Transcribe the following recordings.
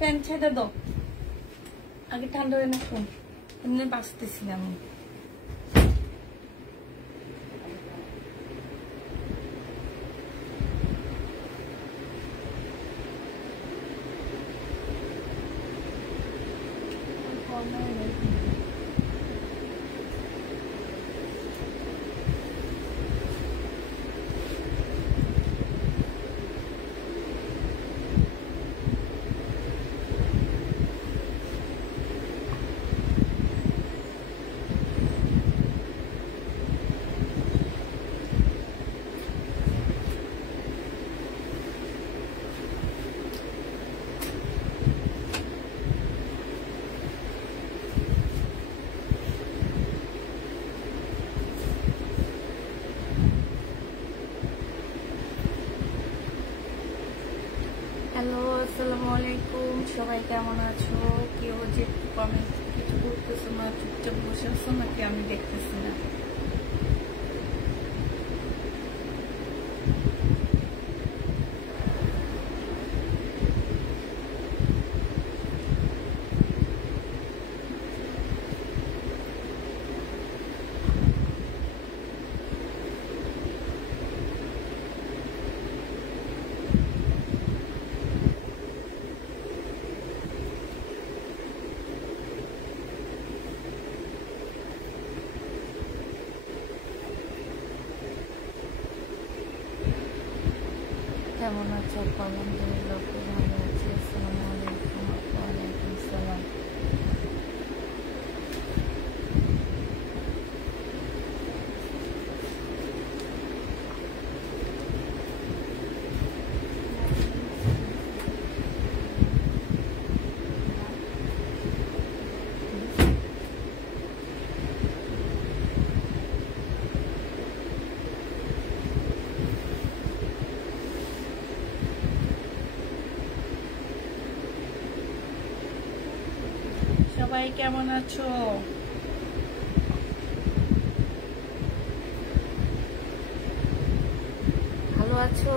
Fan ছেড়ে দাও, আগে ঠান্ডা হয়ে না ফোন, এমনি বাঁচতেছিলাম আমি। হ্যালো, আসসালামু আলাইকুম, সবাই কেমন আছো? কেউ যে কমেন্ট কিছু করতেছো না, চুপচাপ বসে আছো নাকি আমি দেখতেছি না। কেমন আছো? আলহামদুলিল্লাহ খুব ভালো আছি। আসসালামু আলাইকুম। ওয়ালাইকুম আসসালাম। সবাই কেমন আছো? ভালো আছো?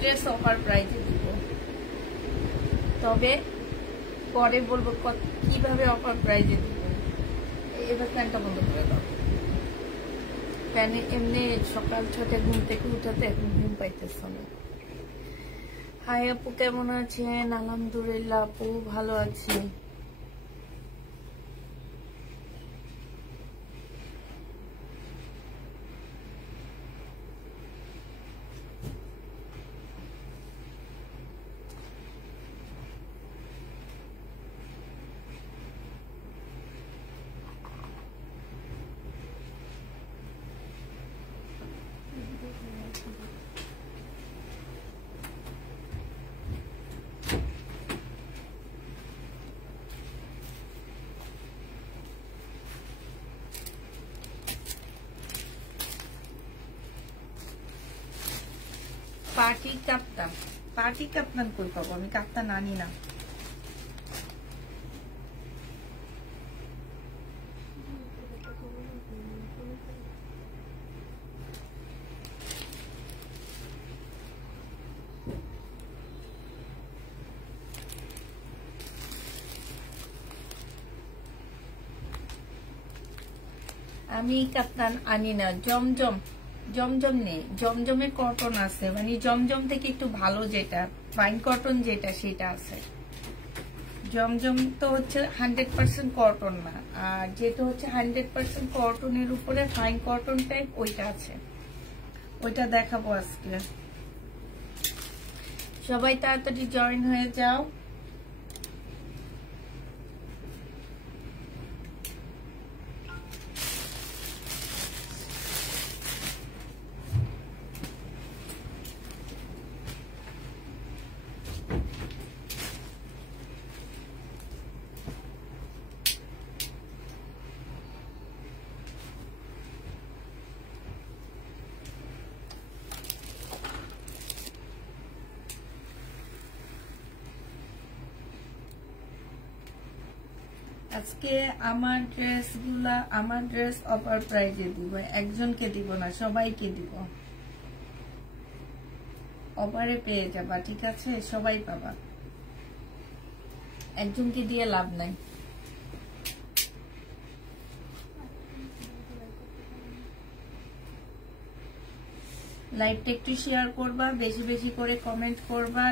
ড্রেস অফার প্রাইজে দিব, তবে পরে বলবো কিভাবে অফার প্রাইজে দিব। এবার ফ্যানটা বন্ধ করে দাও। ফ্যানে এমনি সকাল 6টায় ঘুম থেকে উঠাতে এখন ঘুম পাইতেছ না। হাই আপু, কেমন আছেন? আলহামদুলিল্লাহ আপু ভালো আছি। পার্টি কাপ্তান, পার্টি কাপ্তান কই পাবো? আমি কাপ্তান আনি না। আমি কাপ্তান আনি না, জমজম জমজম নেই, জমজমে কটন আছে, মানে জমজম থেকে একটু ভালো যেটা ফাইন কটন যেটা সেটা আছে। জমজম তো হচ্ছে 100% কটন না, আর যেটা হচ্ছে 100% কটনের উপরে ফাইন কটন টাইপ ওইটা আছে, ওইটা দেখাবো আজকে। সবাই তাড়াতাড়ি জয়েন হয়ে যাও। আজকে আমার ড্রেসগুলা, আমার ড্রেস অফার প্রাইজে দিব, একজনকে দিব না, সবাইকে দিব, অফারে পেয়ে যাবা, ঠিক আছে? সবাই পাবা, একজনকে দিয়ে লাভ নাই। লাইভটা একটু শেয়ার করবা, বেশি বেশি করে কমেন্ট করবা,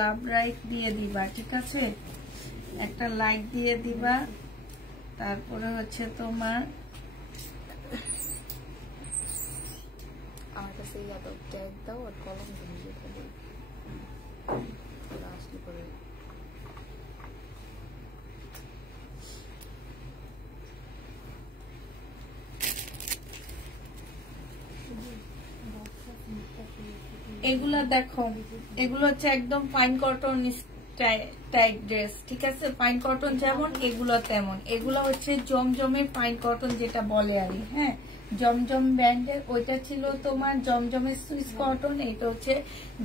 লাভ লাইক দিয়ে দিবা, ঠিক আছে? একটা লাইক দিয়ে দিবা, তারপরে হচ্ছে তোমার আমার কাছে ট্যাগ দাও আর কলম আসলে করে এগুলা দেখো, এগুলো হচ্ছে একদম ফাইন কটন টাইপ ড্রেস, ঠিক আছে? ফাইন কটন যেমন এগুলো তেমন, এগুলো হচ্ছে জমজমের ফাইন কটন যেটা বলে আর, হ্যাঁ, জমজম ব্র্যান্ডের, ওইটা ছিল তোমার জমজমের সুইস কটন, এটা হচ্ছে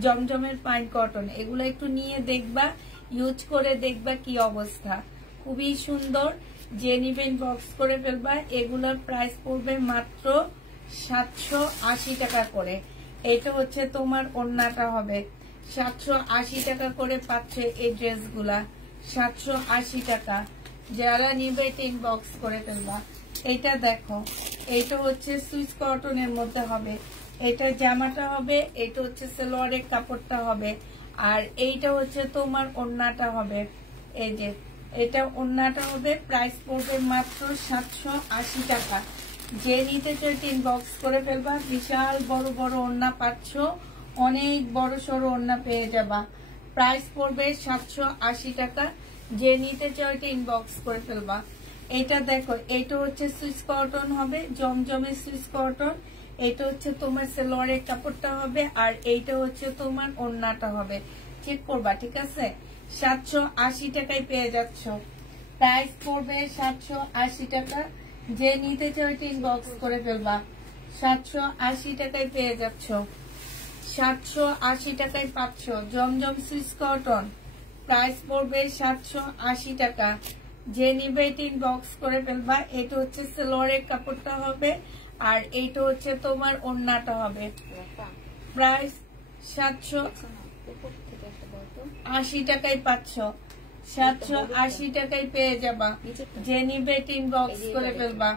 জমজমের ফাইন কটন। এগুলো একটু নিয়ে দেখবা, ইউজ করে দেখবা কি অবস্থা, খুবই সুন্দর। যে নিবেন বক্স করে ফেলবা। এগুলোর প্রাইস পড়বে মাত্র 780 টাকা করে। এটা হচ্ছে তোমার ওড়নাটা হবে 780 টাকা করে পাচ্ছে এই ড্রেসগুলা, 780 টাকা। যারা নিবে ইনবক্স করে ফেলবা। এটা দেখো, এটা হচ্ছে সুইস কটনের মধ্যে হবে, এটা জামাটা হবে, এটা হচ্ছে সালোয়ারের কাপড়টা হবে, আর এইটা হচ্ছে তোমার ওড়নাটা হবে। এই যে এটা ওড়নাটা হবে, প্রাইস পড়বে মাত্র 780 টাকা। যে নিতে চাই ইনবক্স করে ফেলবা। বিশাল বড় বড় ওড়না পাচ্ছ, অনেক বড় সড়ো ওড়না পেয়ে যাবা। প্রাইস পড়বে 780 টাকা। যে নিতে চাই ইনবক্স করে ফেলবা। এটা দেখো, এটা হচ্ছে সুইস কটন হবে, জমজমের সুইস কটন। এটা হচ্ছে তোমার সালোয়ারের কাপড়টা হবে, আর এইটা হচ্ছে তোমার ওড়নাটা হবে। চেক করবা, ঠিক আছে? 780 টাকায় পেয়ে যাচ্ছ। প্রাইস পড়বে 780 টাকা। যে নিতে চাও ইনবক্স করে ফেলবা। 780 টাকায় পেয়ে যাচ্ছ, 780 টাকায় পাচ্ছ জমজম সুইস কটন। প্রাইস পড়বে 780 টাকা। যে নিবে ইনবক্স করে ফেলবা। এটা হচ্ছে সালোয়ারের কাপড়টা হবে, আর এইটা হচ্ছে তোমার ওড়নাটা হবে। প্রাইস 780 টাকায় পাচ্ছ, 780 টাকায় পেয়ে যাবা। যে নিবে ইনবক্স করে ফেলবা।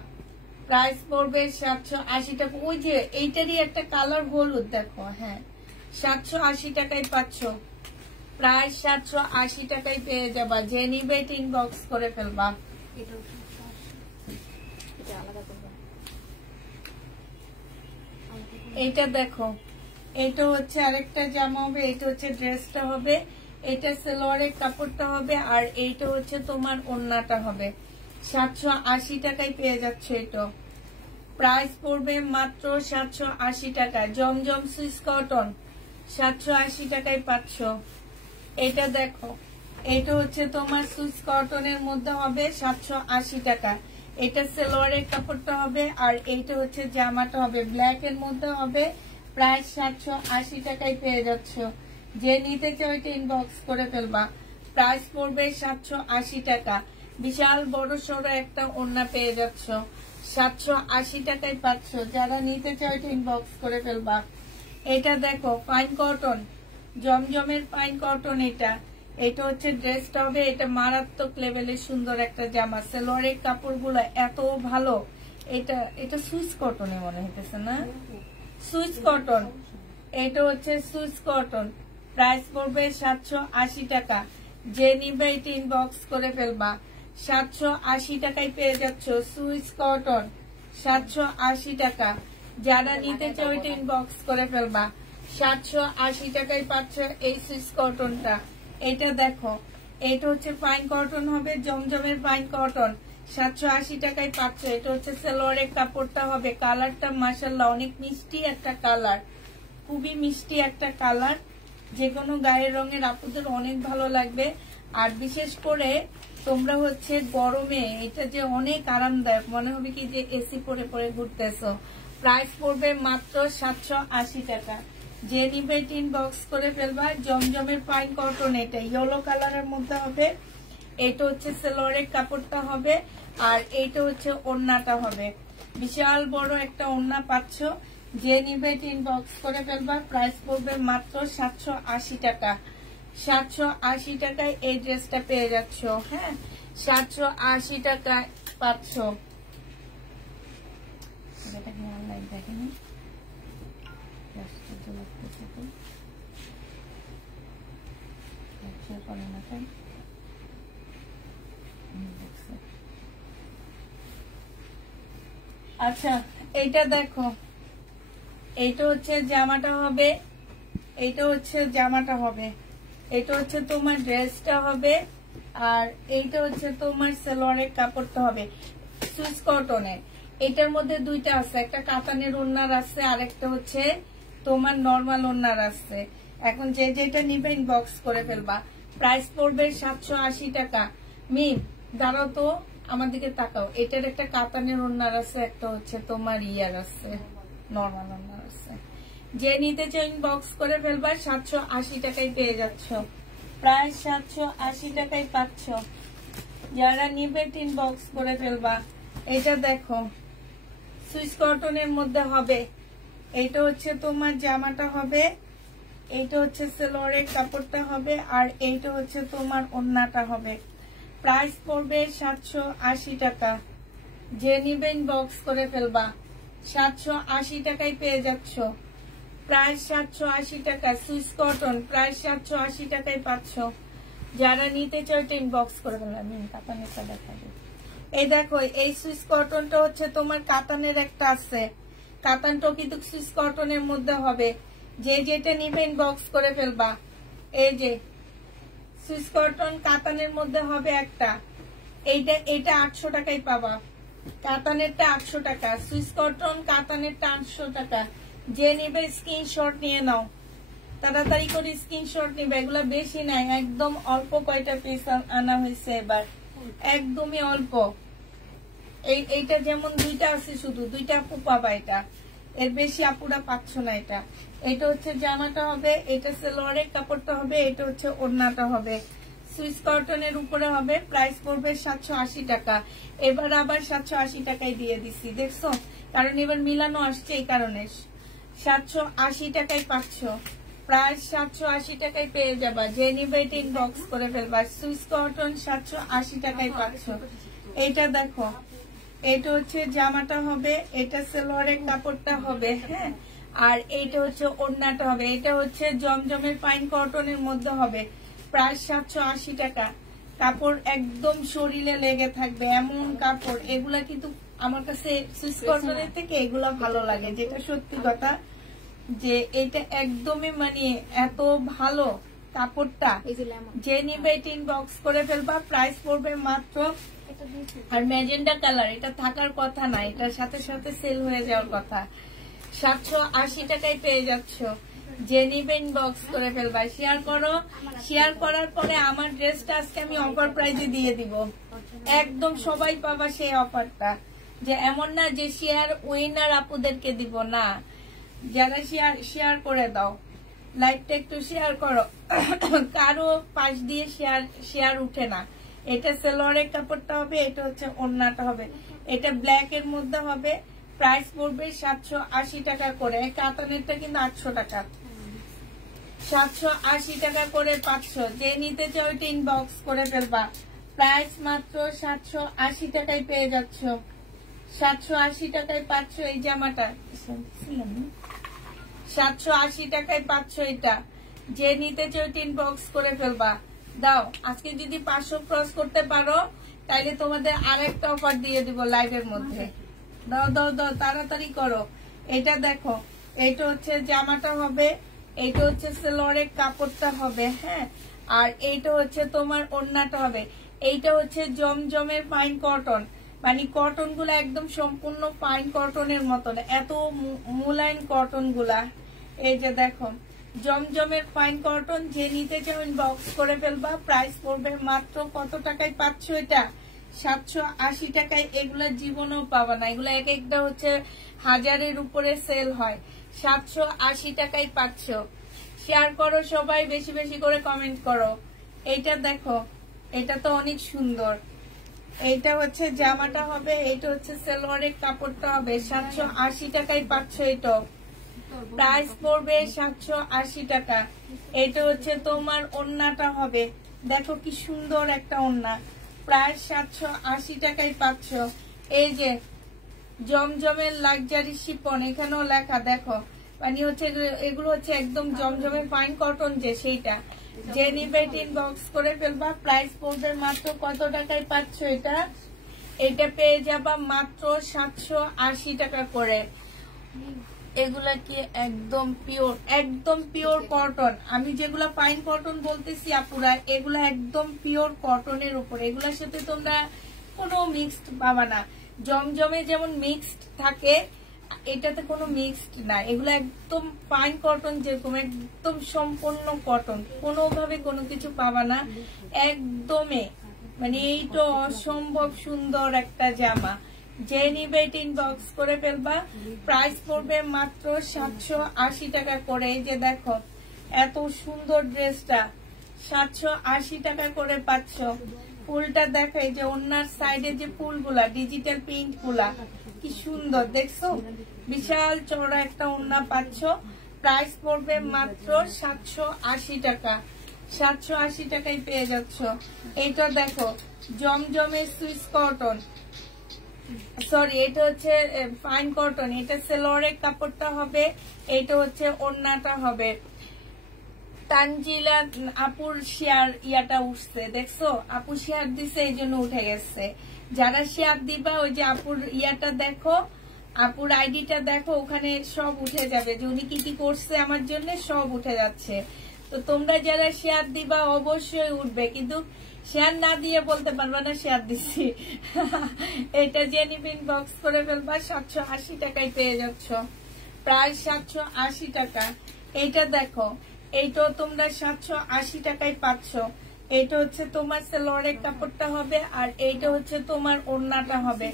প্রাইস পড়বে 780 টাকা। ওই যে এইটারই একটা কালার হলুদ দেখো, হ্যাঁ, 780 টাকায় পাচ্ছ। প্রাইস 780 টাকায় পেয়ে যাবা। যে নিবে ইনবক্স করে ফেলবা। এইটা দেখো, এটা হচ্ছে আরেকটা জামা হবে, এটা হচ্ছে ড্রেসটা হবে, এটা সালোয়ারের কাপড়টা হবে, আর এইটা হচ্ছে তোমার ওড়নাটা হবে। 780 টাকায় পেয়ে যাচ্ছে। এটা প্রাইস পড়বে মাত্র 780 টাকা। জমজম সুইস কটন 780 টাকায় পাচ্ছ। এটা দেখো, এটা হচ্ছে তোমার সুইস কটনের মধ্যে হবে 780 টাকা। এটা সালোয়ারের কাপড়টা হবে, আর এইটা হচ্ছে জামাটা হবে, ব্ল্যাক এর মধ্যে হবে। প্রাইস 780 টাকায় পেয়ে যাচ্ছ। যে নিতে চাও এটা ইনবক্স করে ফেলবা। প্রাইস পড়বে 780 টাকা। বিশাল বড় সড়ো একটা ওড়না পেয়ে যাচ্ছ, 780 টাকায় পাচ্ছ। যারা নিতে চাও এটা ইনবক্স করে ফেলবা। এটা দেখো, ফাইন কটন, জমজমের ফাইন কটন। এটা হচ্ছে ড্রেসটা হবে। এটা মারাত্মক লেভেলের সুন্দর একটা জামা। সালোয়ারের কাপড়গুলো এত ভালো, এটা এটা সুইস কটনে মনে হইতেছে না, সুইস কটন। এটা হচ্ছে সুইস কটন, প্রাইস পড়বে 780 টাকা। যে নিবে এটা ইনবক্স করে ফেলবা। 780 টাকায় পেয়ে যাচ্ছ সুইস কটন, 780 টাকা। যারা নিতে চাও এটা ইনবক্স করে ফেলবা। 780 টাকায় পাচ্ছ এই সুইস কটনটা। এটা দেখো, এটা হচ্ছে ফাইন কটন হবে, জমজমের ফাইন কটন। 780 টাকায় পাচ্ছ। এটা হচ্ছে সালোয়ারের কাপড়টা হবে, কালারটা মাশাআল্লাহ অনেক মিষ্টি একটা কালার, খুবই মিষ্টি একটা কালার। যে কোনো গায়ের রঙের আপুদের অনেক ভালো লাগবে। আর বিশেষ করে তোমরা হচ্ছে গরমে এটা যে অনেক আরামদায়ক, মনে হবে কি যে এসি পরে পরে ঘুরতেছো। প্রাইস পড়বে মাত্র 780 টাকা। যে নিবে ইনবক্স করে ফেলবা। জমজমের ফাইন কটন, এটা ইয়েলো কালারের মধ্যে হবে। এটা হচ্ছে সালোয়ারের কাপড়টা হবে, আর এইটা হচ্ছে ওড়নাটা হবে। বিশাল বড় একটা ওড়না পাচ্ছ। যে নিবে ইনবক্স করে ফেলবা। প্রাইস পড়বে মাত্র 780 টাকা। 780 টাকায় এই ড্রেসটা পেয়ে যাচ্ছ। হ্যাঁ, 780 টাকায় পাচ্ছ। অনলাইন দেখেনি, আচ্ছা এইটা দেখো, এইটা হচ্ছে জামাটা হবে, এইটা হচ্ছে জামাটা হবে, এটা হচ্ছে তোমার ড্রেসটা হবে, আর এইটা হচ্ছে তোমার সালোয়ারের কাপড়টা হবে সুইস কটনের। এটার মধ্যে দুইটা আছে, একটা কাতানের ওড়নার আছে, আর একটা হচ্ছে তোমার নরমাল ওড়নার আছে। এখন যে যেটা নিবে ইনবক্স করে ফেলবা। প্রাইস পড়বে 780 টাকা। মিম দাঁড়াও তো, আমার দিকে তাকাও। এটার একটা কাতানের ওড়নার আছে, একটা হচ্ছে তোমার ইয়ার আছে, নরমাল ওড়নার আছে। যে নিতে চাও ইনবক্স করে ফেলবা। 780 টাকায় পেয়ে যাচ্ছ, প্রায় 780 টাকায় পাচ্ছ। যারা নিবে ইনবক্স করে ফেলবা। এটা দেখো, সুইস কটনের মধ্যে হবে। এইটা হচ্ছে তোমার জামাটা হবে, এইটা হচ্ছে সালোয়ারের কাপড়টা হবে, আর এইটা হচ্ছে তোমার ওড়নাটা হবে। প্রাইস পড়বে 780 টাকা। যে নিবে ইনবক্স করে ফেলবা। 780 টাকায় পেয়ে যাচ্ছ, প্রায় 780 টাকা। সুইস কটন প্রায় 780 টাকায় পাচ্ছ। যারা নিতে চাও এটা ইনবক্স করে ফেলবা। আমি কাতানেরটা দেখাবো। এই দেখো, এই সুইস কটনটা হচ্ছে তোমার কাতানের একটা আছে, কাতানটাও কিন্তু সুইস কটনের মধ্যে হবে। যে যেটা নিবে ইনবক্স করে ফেলবা। এই যে সুইস কটন কাতানের মধ্যে হবে একটা, এইটা 800 টাকায় পাবা। কাতানেরটা 800 টাকা, সুইস কটন কাতানেরটা 800 টাকা। যে নিবে স্ক্রিনশট নিয়ে নাও, তাড়াতাড়ি করে স্ক্রিনশট নিবে। এগুলা বেশি নাই, একদম অল্প কয়টা পিস আনা হয়েছে এবার, একদমই অল্প। এইটা যেমন দুইটা আছে, শুধু দুইটা আপু পাবা, এটা এর বেশি আপুরা পাচ্ছ না। এটা হচ্ছে জামাটা হবে, এটা সালোয়ারের কাপড়টা হবে, এটা হচ্ছে ওড়নাটা হবে। সুইস কটনের উপরে হবে। প্রাইস পড়বে 780 টাকা। এবার আবার 780 টাকায় দিয়ে দিচ্ছি, দেখছো, কারণ এবার মিলানো আসছে, এই কারণে 780 টাকায় পাচ্ছ। প্রায় 780 টাকায় পেয়ে যাবা। যে নিবে এটা ইনবক্স করে ফেলবা। সুইস কটন 780 টাকায় পাচ্ছ। এটা দেখো, এটা হচ্ছে জামাটা হবে, এটা সালোয়ারের কাপড়টা হবে। হ্যাঁ, আর এইটা হচ্ছে ওড়নাটা হবে। এটা হচ্ছে জমজমের ফাইন কটনের মধ্যে হবে। প্রায় 780 টাকা। কাপড় একদম শরীরে লেগে থাকবে এমন কাপড়। এগুলা কিন্তু আমার কাছে সুইস কটনের থেকে এগুলা ভালো লাগে, যেটা সত্যি কথা, যে এটা একদমই মানে এত ভালো কাপড়টা। যে নিবে এটা ইনবক্স করে ফেলবা। প্রাইস পড়বে মাত্র, আর ম্যাজেন্ডা কালার, এটা থাকার কথা না, এটার সাথে সাথে সেল হয়ে যাওয়ার কথা। 780 টাকায় পেয়ে যাচ্ছ। যে নিবে ইনবক্স করে ফেলবা। শেয়ার করো, শেয়ার করার পরে আমার ড্রেসটা আজকে আমি অফার প্রাইজে দিয়ে দিব। একদম সবাই পাবা সেই অফারটা। যে এমন না যে শেয়ার উইনার আপুদেরকে দিব না, যারা শেয়ার করে দাও, লাইভটা একটু শেয়ার করো। কারো পাশ দিয়ে শেয়ার উঠে না। এটা সালোয়ারের কাপড়টা হবে, এটা হচ্ছে ওড়নাটা হবে। এটা ব্ল্যাক এর মধ্যে হবে। প্রাইস পড়বে 780 টাকা করে। কাতানেরটা কিন্তু 800 টাকা। 780 টাকা করে পাচ্ছ। যে নিতে চাও এটা ইনবক্স করে ফেলবা। প্রাইস মাত্র 780 টাকায় পেয়ে যাচ্ছ। 780 টাকায় পাচ্ছ এই জামাটা, 780 টাকায় পাচ্ছ এটা। যে নিতে চাও ইনবক্স করে ফেলবা। দাও, আজকে যদি 500 ক্রস করতে পারো তাইলে তোমাদের আরেকটা অফার দিয়ে দিব লাইভের মধ্যে। দাও দাও দাও, তাড়াতাড়ি করো। এটা দেখো, এটা হচ্ছে জামাটা হবে, এইটা হচ্ছে সেলোয়ারের কাপড়টা হবে, হ্যাঁ, আর এইটা হচ্ছে তোমার ওড়নাটা হবে। এইটা হচ্ছে জমজমের ফাইন কটন, মানে কটন গুলা একদম সম্পূর্ণ ফাইন কটনের মতন, এত মুলায়ন কটন গুলা। এই যে দেখো, জমজমের ফাইন কটন। যে নিতে চাও ইনবক্স করে ফেলবা। প্রাইস পড়বে মাত্র কত টাকায় পাচ্ছ এটা? 780 টাকায়। এগুলা জীবনেও পাবা না, এগুলা এক একটা হচ্ছে 1000-এর উপরে সেল হয়। 780 টাকায় পাচ্ছ। শেয়ার করো সবাই, বেশি বেশি করে কমেন্ট করো। এইটা দেখো, এটা তো অনেক সুন্দর। এইটা হচ্ছে জামাটা হবে, এইটা হচ্ছে সালোয়ারের কাপড়টা হবে। 780 টাকায় পাচ্ছ। এটা প্রাইস পড়বে 780 টাকা। এটা হচ্ছে তোমার ওড়নাটা হবে, দেখো কি সুন্দর একটা ওড়না। প্রাইস 780 টাকায় পাচ্ছ। এই যে জমজমের লাক্সারি শিপন, এখানেও লেখা দেখো, মানে হচ্ছে এগুলো হচ্ছে একদম জমজমের ফাইন কটন, যে সেইটা। যে নিবে ইনবক্স করে ফেলবা। প্রাইস পড়বে মাত্র কত টাকায় পাচ্ছ এটা? এটা পেয়ে যাবা মাত্র 780 টাকা করে। এগুলা কি একদম পিওর, একদম পিওর কটন। আমি যেগুলা ফাইন কটন বলতেছি আপুরা, এগুলা একদম পিওর কটনের উপর। এগুলার সাথে তোমরা কোনো মিক্সড পাবা না। জমজমে যেমন মিক্সড থাকে, এটাতে কোনো মিক্সড না। এগুলো একদম ফাইন কটন, যেরকম একদম সম্পূর্ণ কটন, কোনোভাবে কোনো কিছু পাবা না একদমে। মানে এইটা অসম্ভব সুন্দর একটা জামা। যে নিবে ইনবক্স করে ফেলবা। প্রাইস পড়বে মাত্র 780 টাকা করে। এই যে দেখো, এত সুন্দর ড্রেসটা 780 টাকা করে পাচ্ছ। ফুলটা দেখো, এই যে ওনার সাইডে যে ফুলগুলা, ডিজিটাল প্রিন্ট গুলা কি সুন্দর দেখছো। বিশাল চওড়া একটা ওড়না পাচ্ছ। প্রাইস পড়বে মাত্র 780 টাকা। 780 টাকায় পেয়ে যাচ্ছ। এইটা দেখো, জমজমের সুইস কটন, সরি এটা হচ্ছে ফাইন কটন। এটা সেলোয়ারের কাপড়টা হবে, এইটা হচ্ছে ওড়নাটা হবে। তানজিলা আপুর শেয়ার ইয়াটা উঠছে, দেখছো, আপু শেয়ার দিছে এই জন্য উঠে গেছে। যারা শেয়ার দিবা, ওই যে আপুর ইয়াটা দেখো, আপুর আইডিটা দেখো, ওখানে সব উঠে যাবে যে উনি কি কি করছে আমার জন্য, সব উঠে যাচ্ছে। তো তোমরা যারা শেয়ার দিবা অবশ্যই উঠবে, কিন্তু শেয়ার না দিয়ে বলতে পারবা না শেয়ার দিচ্ছি। এটা জেনিবিন বক্স করে ফেলবা। 780 টাকায় পেয়ে যাচ্ছ। প্রায় 780 টাকা। এইটা দেখো, এইটাও তোমরা 780 টাকায় পাচ্ছ। এইটা হচ্ছে তোমার সালোয়ারের কাপড়টা হবে, আর এইটা হচ্ছে তোমার ওড়নাটা হবে।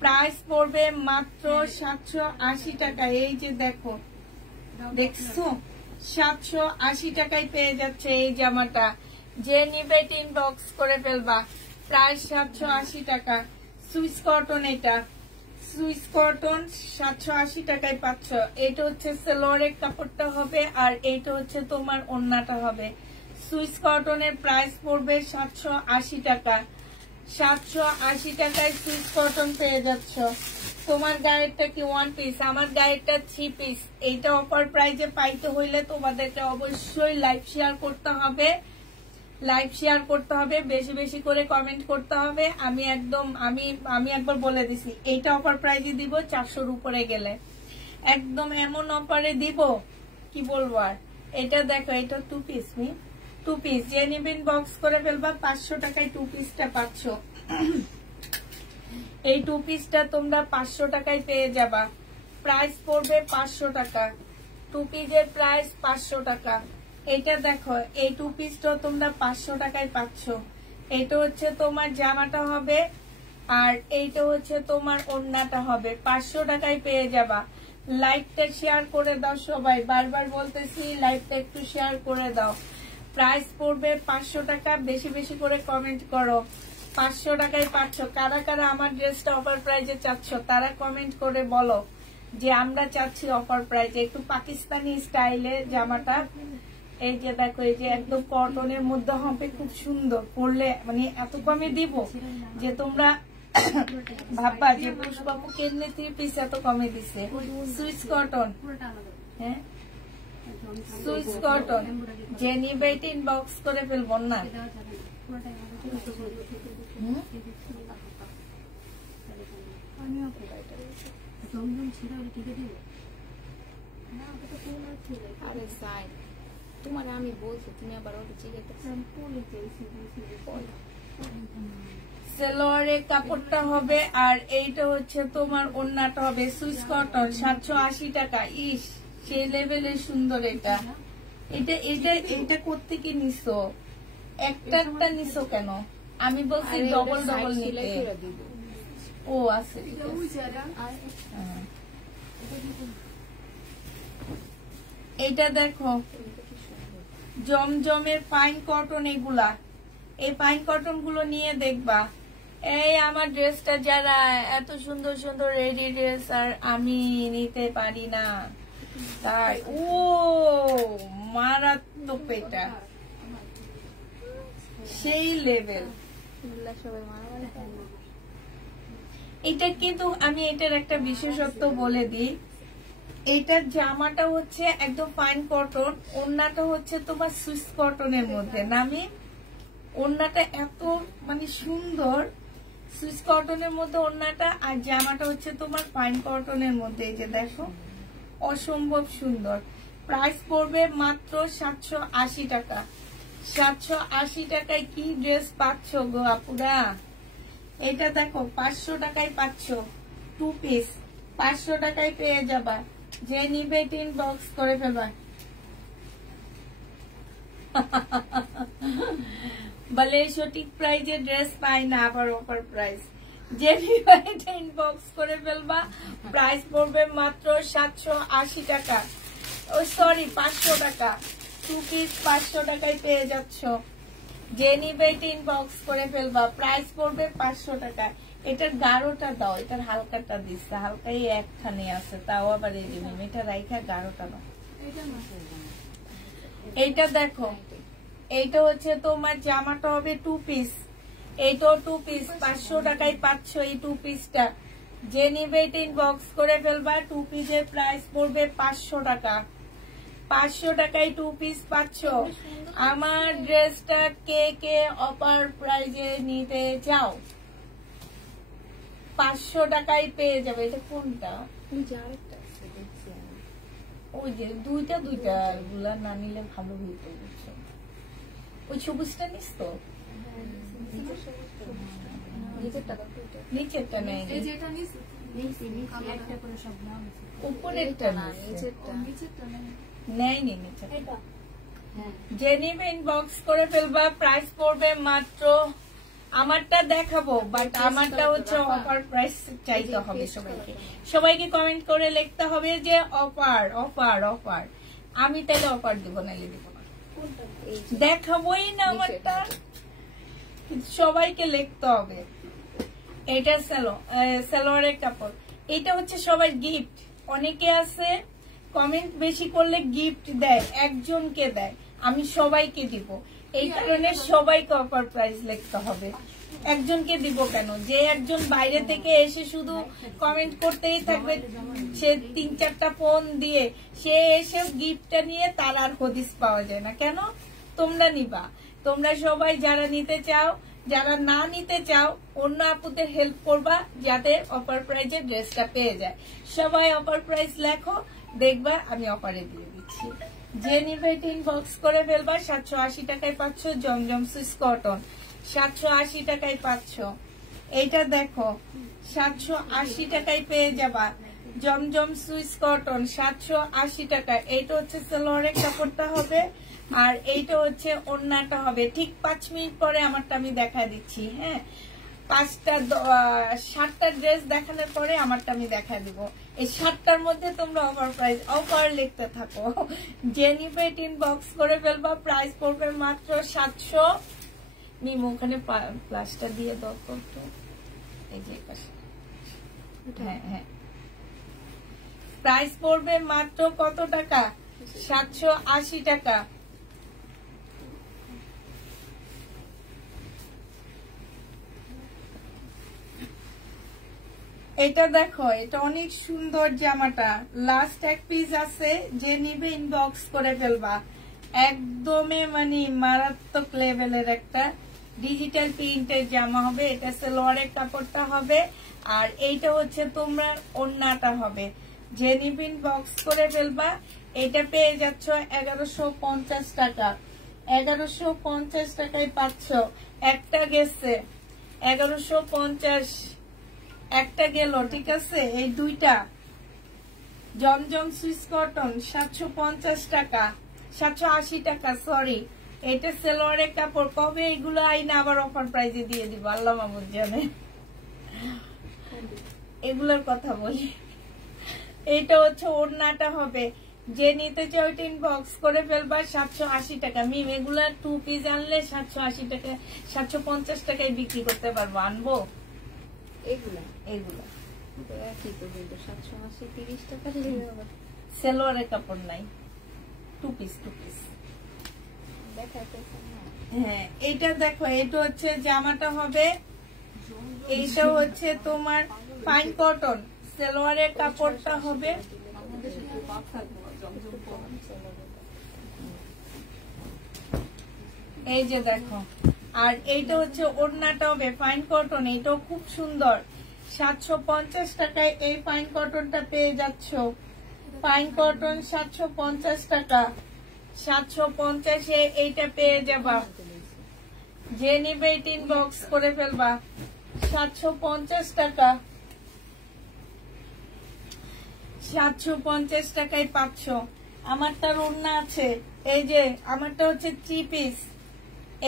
প্রাইস পড়বে মাত্র 780 টাকা। এই যে দেখো, দেখছো, 780 টাকায় পেয়ে যাচ্ছে এই জামাটা। যে নিবে ইনবক্স করে ফেলবা। প্রাইস 780 টাকা। সুইস কটন, এটা সুইস কটন 780 টাকায় পাচ্ছ। এটা হচ্ছে সালোয়ারের কাপড়টা হবে, আর এইটা হচ্ছে তোমার ওড়নাটা হবে। সুইস কটনের প্রাইস পড়বে 780 টাকা। 780 টাকায় সুইস কটন পেয়ে যাচ্ছ। তোমার গায়েরটা কি ওয়ান পিস, আমার গায়েরটা 3 পিস। এইটা অফার প্রাইজে পাইতে হইলে তোমাদেরকে অবশ্যই লাইভ শেয়ার করতে হবে। লাইভ শেয়ার করতে হবে, বেশি বেশি করে কমেন্ট করতে হবে। আমি একদম আমি একবার বলে দিছি, এইটা অফার প্রাইজে দিব 400-র উপরে গেলে। একদম এমন অফারে দিব কি বলবো আর। এটা দেখো, এটা 2 পিস, 2 পিস। যে নিবেন বক্স করে ফেলবা। 500 টাকায় 2 পিসটা পাচ্ছ। এই 2 পিসটা তোমরা 500 টাকায় পেয়ে যাবা। প্রাইস পড়বে 500 টাকা। 2 পিসের প্রাইস 500 টাকা। এটা দেখো, এই 2 পিসটা তোমরা 500 টাকায় পাচ্ছ। এটা হচ্ছে তোমার জামাটা হবে, আর এইটা হচ্ছে তোমার ওড়নাটা হবে। 500 টাকায় পেয়ে যাবা। লাইভটা শেয়ার করে দাও সবাই, বারবার বলতেছি লাইভটা একটু শেয়ার করে দাও। প্রাইস পড়বে 500 টাকা। বেশি বেশি করে কমেন্ট করো। 500 টাকায় পাচ্ছ। কারা কারা আমার ড্রেসটা অফার প্রাইজে চাচ্ছ তারা কমেন্ট করে বলো যে আমরা চাচ্ছি অফার প্রাইজে। একটু পাকিস্তানি স্টাইলে জামাটা। এই যে দেখো, এই যে একদম কটনের মধ্যে হবে, খুব সুন্দর। পরলে মানে এত কমে দিব যে তোমরা ভাববা যে পুষ্পাপু কেমনে 3 পিস এত কমে দিছে। সুইস কটন, হ্যাঁ সুইস কটন, যে নিবে এটা ইনবক্স করে ফেলবো না। আরে সাই তোমার আমি বলছি, তুমি আবার ওটা সেলোয়ারের কাপড়টা হবে আর এইটা হচ্ছে তোমার ওড়নাটা হবে সুইস কটন 780 টাকা। ইস সেই লেভেলের সুন্দর এটা। এটা এটা এটা করতে কি নিছো? একটা একটা নিছো কেন? আমি বলছি ডবল ডবল নিতে। ও আছে ঠিক আছে। হ্যাঁ। এইটা দেখো জমজমের ফাইন কটন, এগুলা এই ফাইন কটন গুলো নিয়ে দেখবা। এই আমার ড্রেসটা যারা এত সুন্দর সুন্দর রেডি ড্রেস আর আমি নিতে পারি না তাই। ও মারাত্মক এটা, সেই লেভেল। এটা কিন্তু আমি এটার একটা বিশেষত্ব বলে দিই, এইটার জামাটা হচ্ছে একদম ফাইন কটন, ওড়নাটা হচ্ছে তোমার সুইস কটনের মধ্যে নামি। ওড়নাটা এত মানে সুন্দর সুইস কটনের মধ্যে ওড়নাটা, আর জামাটা হচ্ছে তোমার ফাইন কটনের মধ্যে। এই যে দেখো অসম্ভব সুন্দর। প্রাইস পড়বে মাত্র 780 টাকা। 780 টাকায় কি ড্রেস পাচ্ছ গো আপুরা। এটা দেখো 500 টাকায় পাচ্ছ 2 পিস, 500 টাকায় পেয়ে যাবা। যে নিবে ইনবক্স করে ফেলবা। বলে সঠিক প্রাইজে ড্রেস পাই না, আবার অফার প্রাইস। যে নিবে ইনবক্স করে ফেলবা। প্রাইস পড়বে মাত্র 780 টাকা। ও সরি 500 টাকা। 2 পিস 500 টাকায় পেয়ে যাচ্ছ। যে নিবে ইনবক্স করে ফেলবা। প্রাইস পড়বে 500 টাকা। এটার গাঢ়টা দাও, এটার হালকাটা দিচ্ছে, হালকাই একখানে আছে, তাও আবার এই যে এটা রাইখা গাঢ়টা দাও। এইটা দেখো, এইটা হচ্ছে তোমার জামাটা হবে 2 পিস, এইটাও 2 পিস, 500 টাকায় পাচ্ছ এই 2 পিসটা। যে নিবে এটা ইনবক্স করে ফেলবা। 2 পিসের প্রাইস পড়বে 500 টাকা। 500 টাকায় 2 পিস পাচ্ছ। আমার ড্রেসটা কে কে অফার প্রাইজে নিতে চাও? 500 টাকায় পেয়ে যাবে। এটা কোনটা? ওই যে দুইটা গুলা না নিলে ভালো হইতো, বুঝছো? ওই সবুজটা নিস তো, নিচেরটা নেই, উপরেরটা নেয়নি, নিচেরটা। যে নিবে ইনবক্স করে ফেলবা। প্রাইস পড়বে মাত্র, আমারটা দেখাবো বাট আমারটা হচ্ছে অফার প্রাইস চাইতে হবে সবাইকে। সবাইকে কমেন্ট করে লিখতে হবে যে অফার অফার অফার। আমি তাহলে অফার দিব না, দিব না, দেখাবোই না আমারটা, সবাইকে লিখতে হবে। এটা সালোয়ারের কাপড়। এটা হচ্ছে সবাই গিফট। অনেকে আছে কমেন্ট বেশি করলে গিফট দেয়, একজনকে দেয়, আমি সবাইকে দিব। এই কারণে সবাইকে অফার প্রাইস লিখতে হবে। একজনকে দিব কেন? যে একজন বাইরে থেকে এসে শুধু কমেন্ট করতেই থাকবে, সে 3-4টা ফোন দিয়ে সে এসে গিফটটা নিয়ে তার আর হদিস পাওয়া যায় না। কেন? তোমরা নিবা। তোমরা সবাই যারা নিতে চাও, যারা না নিতে চাও অন্য আপুদের হেল্প করবা যাতে অফার প্রাইজে ড্রেসটা পেয়ে যায়। সবাই অফার প্রাইস লেখো, দেখবা আমি অফারে দিয়ে দিচ্ছি। যে নিবে ইনবক্স করে ফেলবা। 780 টাকায় পাচ্ছ জমজম সুইস কটন, 780 টাকায় পাচ্ছ। এইটা দেখো 780 টাকায় পেয়ে যাবা জমজম সুইস কটন, 780 টাকা। এইটা হচ্ছে সালোয়ারের কাপড়টা হবে আর এইটা হচ্ছে ওড়নাটা হবে। ঠিক 5 মিনিট পরে আমারটা আমি দেখা দিচ্ছি। হ্যাঁ, 7টা ড্রেস দেখানোর পরে আমারটা আমি দেখা দিব। এই 7টার মধ্যে তোমরা অফার প্রাইস অফার লিখতে থাকো। জেনিফেট ইনবক্স করে ফেলবা। প্রাইস পড়বে মাত্র 700। মিম ওখানে প্লাসটা দিয়ে দাও তো, এই যে পাশে। হ্যাঁ হ্যাঁ, প্রাইস পড়বে মাত্র কত টাকা? 780 টাকা। এটা দেখো, এটা অনেক সুন্দর জামাটা, লাস্ট এক পিস আছে, যে নিবে ইনবক্স করে ফেলবা। একদমই মানে মারাত্মক লেভেলের একটা ডিজিটাল প্রিন্টের জামা হবে। এটা সালোয়ারের কাপড়টা হবে, আর এইটা হচ্ছে তোমার ওড়নাটা হবে। যে নিবে ইনবক্স করে ফেলবা। এটা পেয়ে যাচ্ছ 1150 টাকা। 1150 টাকায় পাচ্ছ। একটা গেছে 1150, একটা গেল, ঠিক আছে। এই দুইটা জমজম সুইস কটন 750 টাকা, 780 টাকা, সরি। এটা সালোয়ারের কাপড়। কবে এগুলো আইনা আবার অফার প্রাইজে দিয়ে দিব আল্লাহ মাহমুদ জানে, এগুলোর কথা বলি। এটা হচ্ছে ওড়নাটা হবে। যে নিতে চাই ওইটা ইনবক্স করে ফেলবা। 780 টাকা। মিম এগুলা 2 পিস আনলে 780 টাকা, 750 টাকায় বিক্রি করতে পারবো। আনবো এগুলা এগুলা। একই তো কিন্তু 780 30 টাকা সালোয়ারের কাপড় নাই, 2 পিস দেখাইতেছে না। হ্যাঁ, এটা দেখো, এটা হচ্ছে জামাটা হবে। এইটা হচ্ছে তোমার ফাইন কটন, সালোয়ারের কাপড়টা হবে। এই যে দেখো, আর এইটা হচ্ছে ওড়নাটা হবে ফাইন কটন। এটাও খুব সুন্দর। 750 টাকায় এই ফাইন কটনটা পেয়ে যাচ্ছ। ফাইন কটন 750 টাকা। 750-এ এইটা পেয়ে যাবা। যে নিবে এটা ইনবক্স করে ফেলবা। 750 টাকা। 750 টাকায় পাচ্ছ। আমারটার ওড়না আছে। এই যে আমারটা হচ্ছে 3 পিস।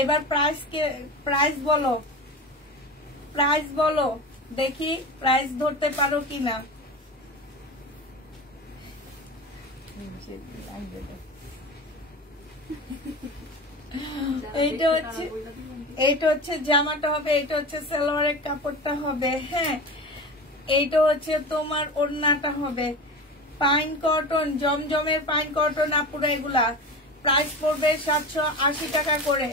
এবার প্রাইস বলো, দেখি প্রাইস ধরতে পারো কিনা। এইটা হচ্ছে জামাটা হবে। এটা হচ্ছে সালোয়ারের কাপড়টা হবে। হ্যাঁ, এইটা হচ্ছে তোমার ওড়নাটা হবে। পাইন কটন, জমজমের পাইন কটন আপুরা, এগুলা প্রাইস পড়বে 780 টাকা করে।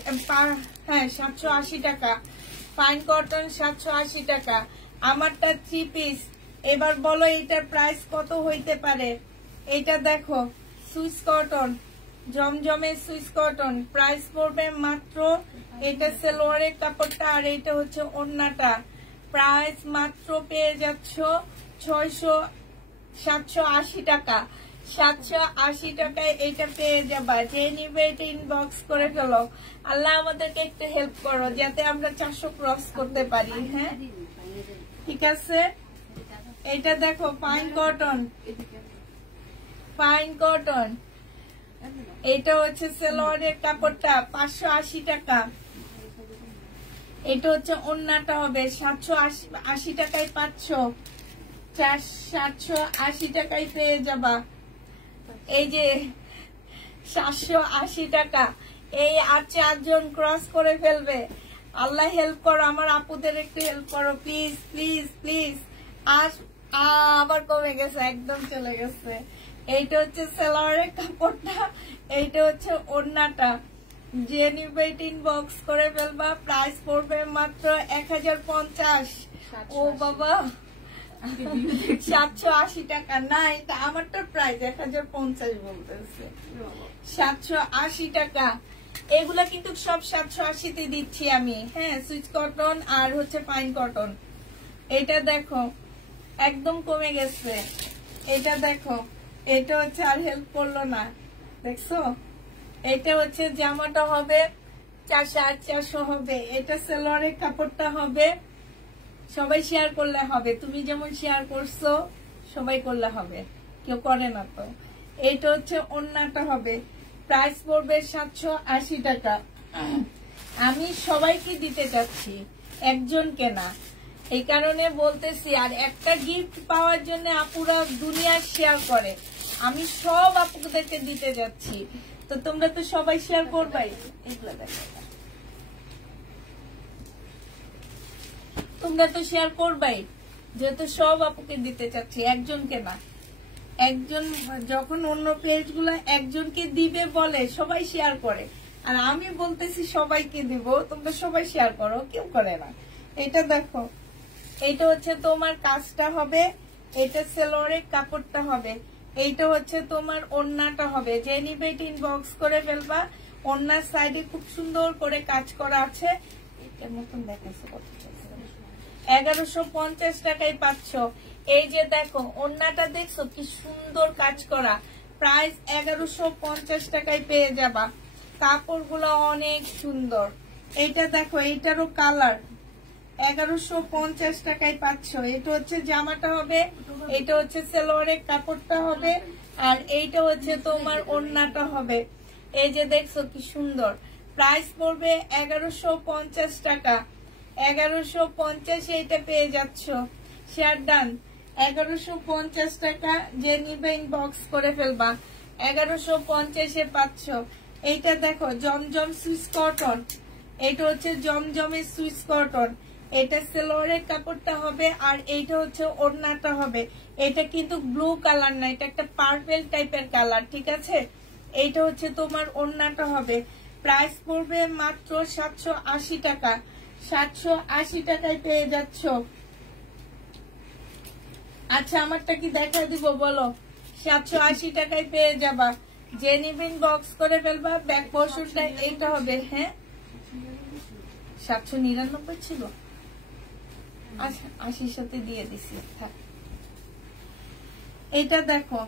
হ্যাঁ, 780 টাকা। পাইন কটন 780 টাকা। আমারটা 3 পিস। এবার বলো এইটার প্রাইস কত হইতে পারে। এইটা দেখো, সুইস কটন, জমজমের সুইস কটন, প্রাইস পড়বে মাত্র, এটা সালোয়ারের কাপড়টা আর এইটা হচ্ছে ওড়নাটা, প্রাইস মাত্র পেয়ে যাচ্ছ 780 টাকা। 780 টাকায় এটা পেয়ে যাবা। যে নিবে এটা ইনবক্স করে ফেলো। আল্লাহ আমাদেরকে একটু হেল্প করো যাতে আমরা 400 ক্রস করতে পারি। হ্যাঁ, ঠিক আছে। এটা দেখো, ফাইন কটন, এটা হচ্ছে সালোয়ারের কাপড়টা 580 টাকা। এটা হচ্ছে ওড়নাটা হবে। 780 টাকায় পাচ্ছ। 780 টাকায় পেয়ে যাবা। এই যে 780 টাকা। এই আর 4 জন ক্রস করে ফেলবে। আল্লাহ হেল্প করো, আমার আপুদের একটু হেল্প করো প্লিজ প্লিজ প্লিজ। আবার কমে গেছে, একদম চলে গেছে। এইটা হচ্ছে সালোয়ারের কাপড়টা, এইটা হচ্ছে ওড়নাটা। যে নিবে ইনবক্স করে ফেলবা। প্রাইস পড়বে মাত্র 1050। ও বাবা, 780 টাকা না, এটা আমারটার প্রাইস 1050 বলতেছে। 780 টাকা। এগুলা কিন্তু সব 780-তে দিচ্ছি আমি। হ্যাঁ, সুইচ কটন আর হচ্ছে ফাইন কটন। এটা দেখো, একদম কমে গেছে। এটা দেখো, এটা হচ্ছে আর হেল্প করলো না, দেখছো। এটা হচ্ছে জামাটা হবে 450 হবে। এটা সালোয়ারের কাপড়টা হবে। সবাই শেয়ার করলে হবে, তুমি যেমন শেয়ার করছো সবাই করলে হবে, কেউ করে না তো। এইটা হচ্ছে ওড়নাটা হবে। প্রাইস পড়বে 780 টাকা। আমি সবাইকে দিতে চাচ্ছি, একজনকে না, এই কারণে বলতেছি। আর একটা গিফট পাওয়ার জন্য আপুরা দুনিয়ার শেয়ার করে। আমি সব আপুদেরকে দিতে যাচ্ছি, তো তোমরা তো সবাই শেয়ার করবাই। এগুলো দেখো, তোমরা তো শেয়ার করবাই, যেহেতু সব আপুকে দিতে চাচ্ছি, একজনকে না। একজন যখন অন্য পেজ গুলা একজনকে দিবে বলে, সবাই শেয়ার করে। আর আমি বলতেছি সবাইকে দিব, তোমরা সবাই শেয়ার করো, কেউ করে না। এটা দেখো, এইটা হচ্ছে তোমার কাজটা হবে, এটা সেলোয়ারের কাপড়টা হবে, এইটা হচ্ছে তোমার ওড়নাটা হবে। যে নিবে এটা ইনবক্স করে ফেলবা। ওড়নার সাইডে খুব সুন্দর করে কাজ করা আছে। এটার মতন দেখাচ্ছে কত 1150 টাকায় পাচ্ছ। এই যে দেখো ওড়নাটা দেখছো কি সুন্দর কাজ করা, প্রাইস 1150 টাকায় পেয়ে যাবা। কাপড়গুলো অনেক সুন্দর। এইটা দেখো এইটারও কালার, 1150 টাকায় পাচ্ছ। এটা হচ্ছে জামাটা হবে, এটা হচ্ছে সালোয়ারের কাপড়টা হবে, আর এইটা হচ্ছে তোমার ওড়নাটা হবে। এই যে দেখছো কি সুন্দর, প্রাইস পড়বে 1150 টাকা। 1150 এইটা পেয়ে যাচ্ছ। শেয়ার ডান, 1150 টাকা। যে নিবে ইনবক্স করে ফেলবা। 1150 পাচ্ছ। এইটা দেখো জমজম সুইস কটন, এটা হচ্ছে জমজমের সুইস কটন। এটা সালোয়ারের কাপড়টা হবে, আর এইটা হচ্ছে ওড়নাটা হবে। এটা কিন্তু ব্লু কালার না, এটা একটা পার্পল টাইপের কালার, ঠিক আছে। এইটা হচ্ছে তোমার ওড়নাটা হবে। প্রাইস পড়বে মাত্র 780 টাকা। 780 টাকায় পেয়ে যাচ্ছ। আচ্ছা আমারটা কি দেখা দিব বলো? 780 টাকায় পেয়ে যাবা। যে নিবেন বক্স করে ফেলবা। ব্যাক পোর্শনটা এইটা হবে। হ্যাঁ 799 ছিল, আচ্ছা 80 সাথে দিয়ে দিছি। এটা দেখো,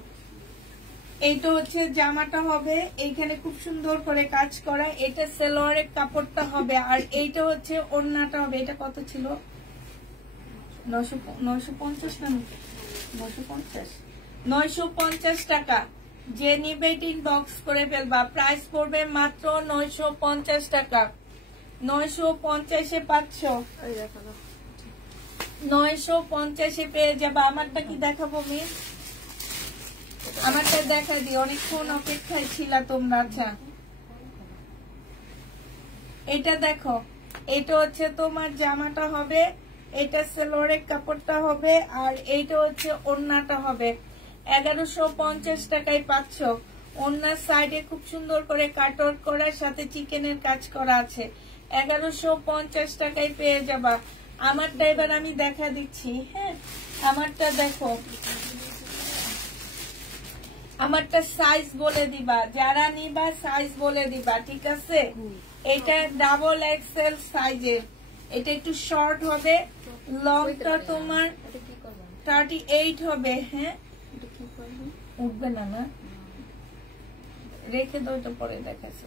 এইটা হচ্ছে জামাটা হবে, এইখানে খুব সুন্দর করে কাজ করা। এটা সালোয়ারের কাপড়টা হবে, আর এইটা হচ্ছে ওড়নাটা হবে। এটা কত ছিল? 950 না 950 টাকা। যে নিবে ইনবক্স করে ফেলবা। প্রাইস পড়বে মাত্র 950 টাকা। 950 পাচ্ছ। 950 পেয়ে যাবা। আমারটা কি দেখাবো মিস? আমারটা দেখা দি, অনেকক্ষণ অপেক্ষায় ছিল তোমরা। আচ্ছা এটা দেখো, এটা হচ্ছে তোমার জামাটা হবে, এটা সালোয়ারের কাপড়টা হবে, আর এইটা হচ্ছে ওড়নাটা হবে। 1150 টাকায় পাচ্ছ। ওড়নার সাইডে খুব সুন্দর করে কাটওয়ার্ক করার সাথে চিকেনের কাজ করা আছে। 1150 টাকায় পেয়ে যাবা। আমারটা এবার আমি দেখা দিচ্ছি। হ্যাঁ আমারটা দেখো, আমারটা সাইজ বলে দিবা, যারা নিবা সাইজ বলে দিবা, ঠিক আছে। এটা ডাবল এক্সেল সাইজের, এটা একটু শর্ট হবে, লংটা তোমার 38 হবে। হ্যাঁ উঠবে না, না রেখে দাও, এটা পরে দেখাচ্ছি।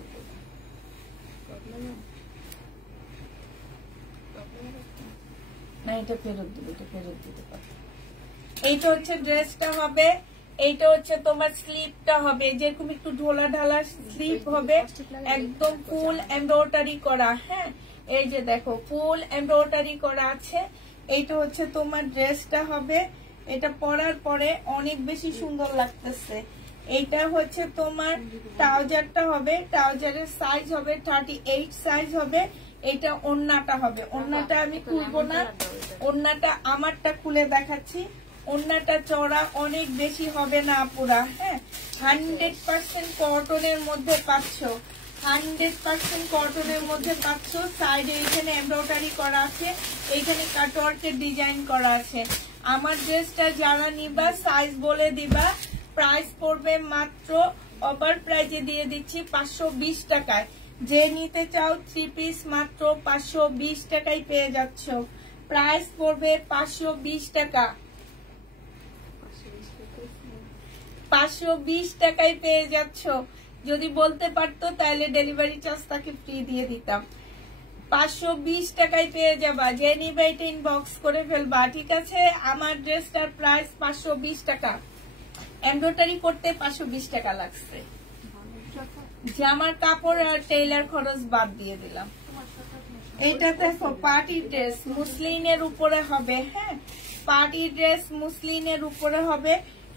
না এটা ফেরত দিবে, এটা ফেরত দিতে পারবে। এইটা হচ্ছে ড্রেসটা হবে, এইটা হচ্ছে তোমার স্লিপটা হবে, যেরকম একটু ঢোলা ঢালা স্লিপ হবে, একদম ফুল এমব্রয়ডারি করা। হ্যাঁ এই যে দেখো ফুল এমব্রয়ডারি করা আছে। এইটা হচ্ছে তোমার ড্রেসটা হবে, এটা পরার পরে অনেক বেশি সুন্দর লাগতেছে। এইটা হচ্ছে তোমার ট্রাউজারটা হবে, ট্রাউজারের সাইজ হবে 38 সাইজ হবে। এটা ওড়নাটা হবে, ওড়নাটা আমি খুলবো না, ওড়নাটা আমারটা খুলে দেখাচ্ছি। ওড়নাটা চড়া অনেক বেশি হবে না আপুরা। হ্যাঁ 100% কটনের মধ্যে পাচ্ছ, 100% কটনের মধ্যে পাচ্ছ। সাইডে এখানে এমব্রয়ডারি করা আছে, এইখানে কাটওয়ার্কের ডিজাইন করা আছে। আমার ড্রেসটা যারা নিবা সাইজ বলে দিবা। প্রাইস পড়বে মাত্র অফার প্রাইজে দিয়ে দিচ্ছি 520 টাকায়। যে নিতে চাও 3 পিস মাত্র 520 টাকায় পেয়ে যাচ্ছ। প্রাইস পড়বে 520 টাকা। 520 টাকায় পেয়ে যাচ্ছ। যদি বলতে পারতো তাহলে ডেলিভারি চার্জ তাকে ফ্রি দিয়ে দিতাম। 520 টাকায় পেয়ে যাবা। যে নিবে এটা ইনবক্স করে ফেলবা, ঠিক আছে। আমার ড্রেসটার প্রাইস 520 টাকা। এমব্রয়ডারি করতে 520 টাকা লাগছে। জামার কাপড় আর টেইলার খরচ বাদ দিয়ে দিলাম। এইটা দেখো পার্টি ড্রেস মুসলিনের উপরে হবে। হ্যাঁ পার্টি ড্রেস মুসলিনের উপরে হবে।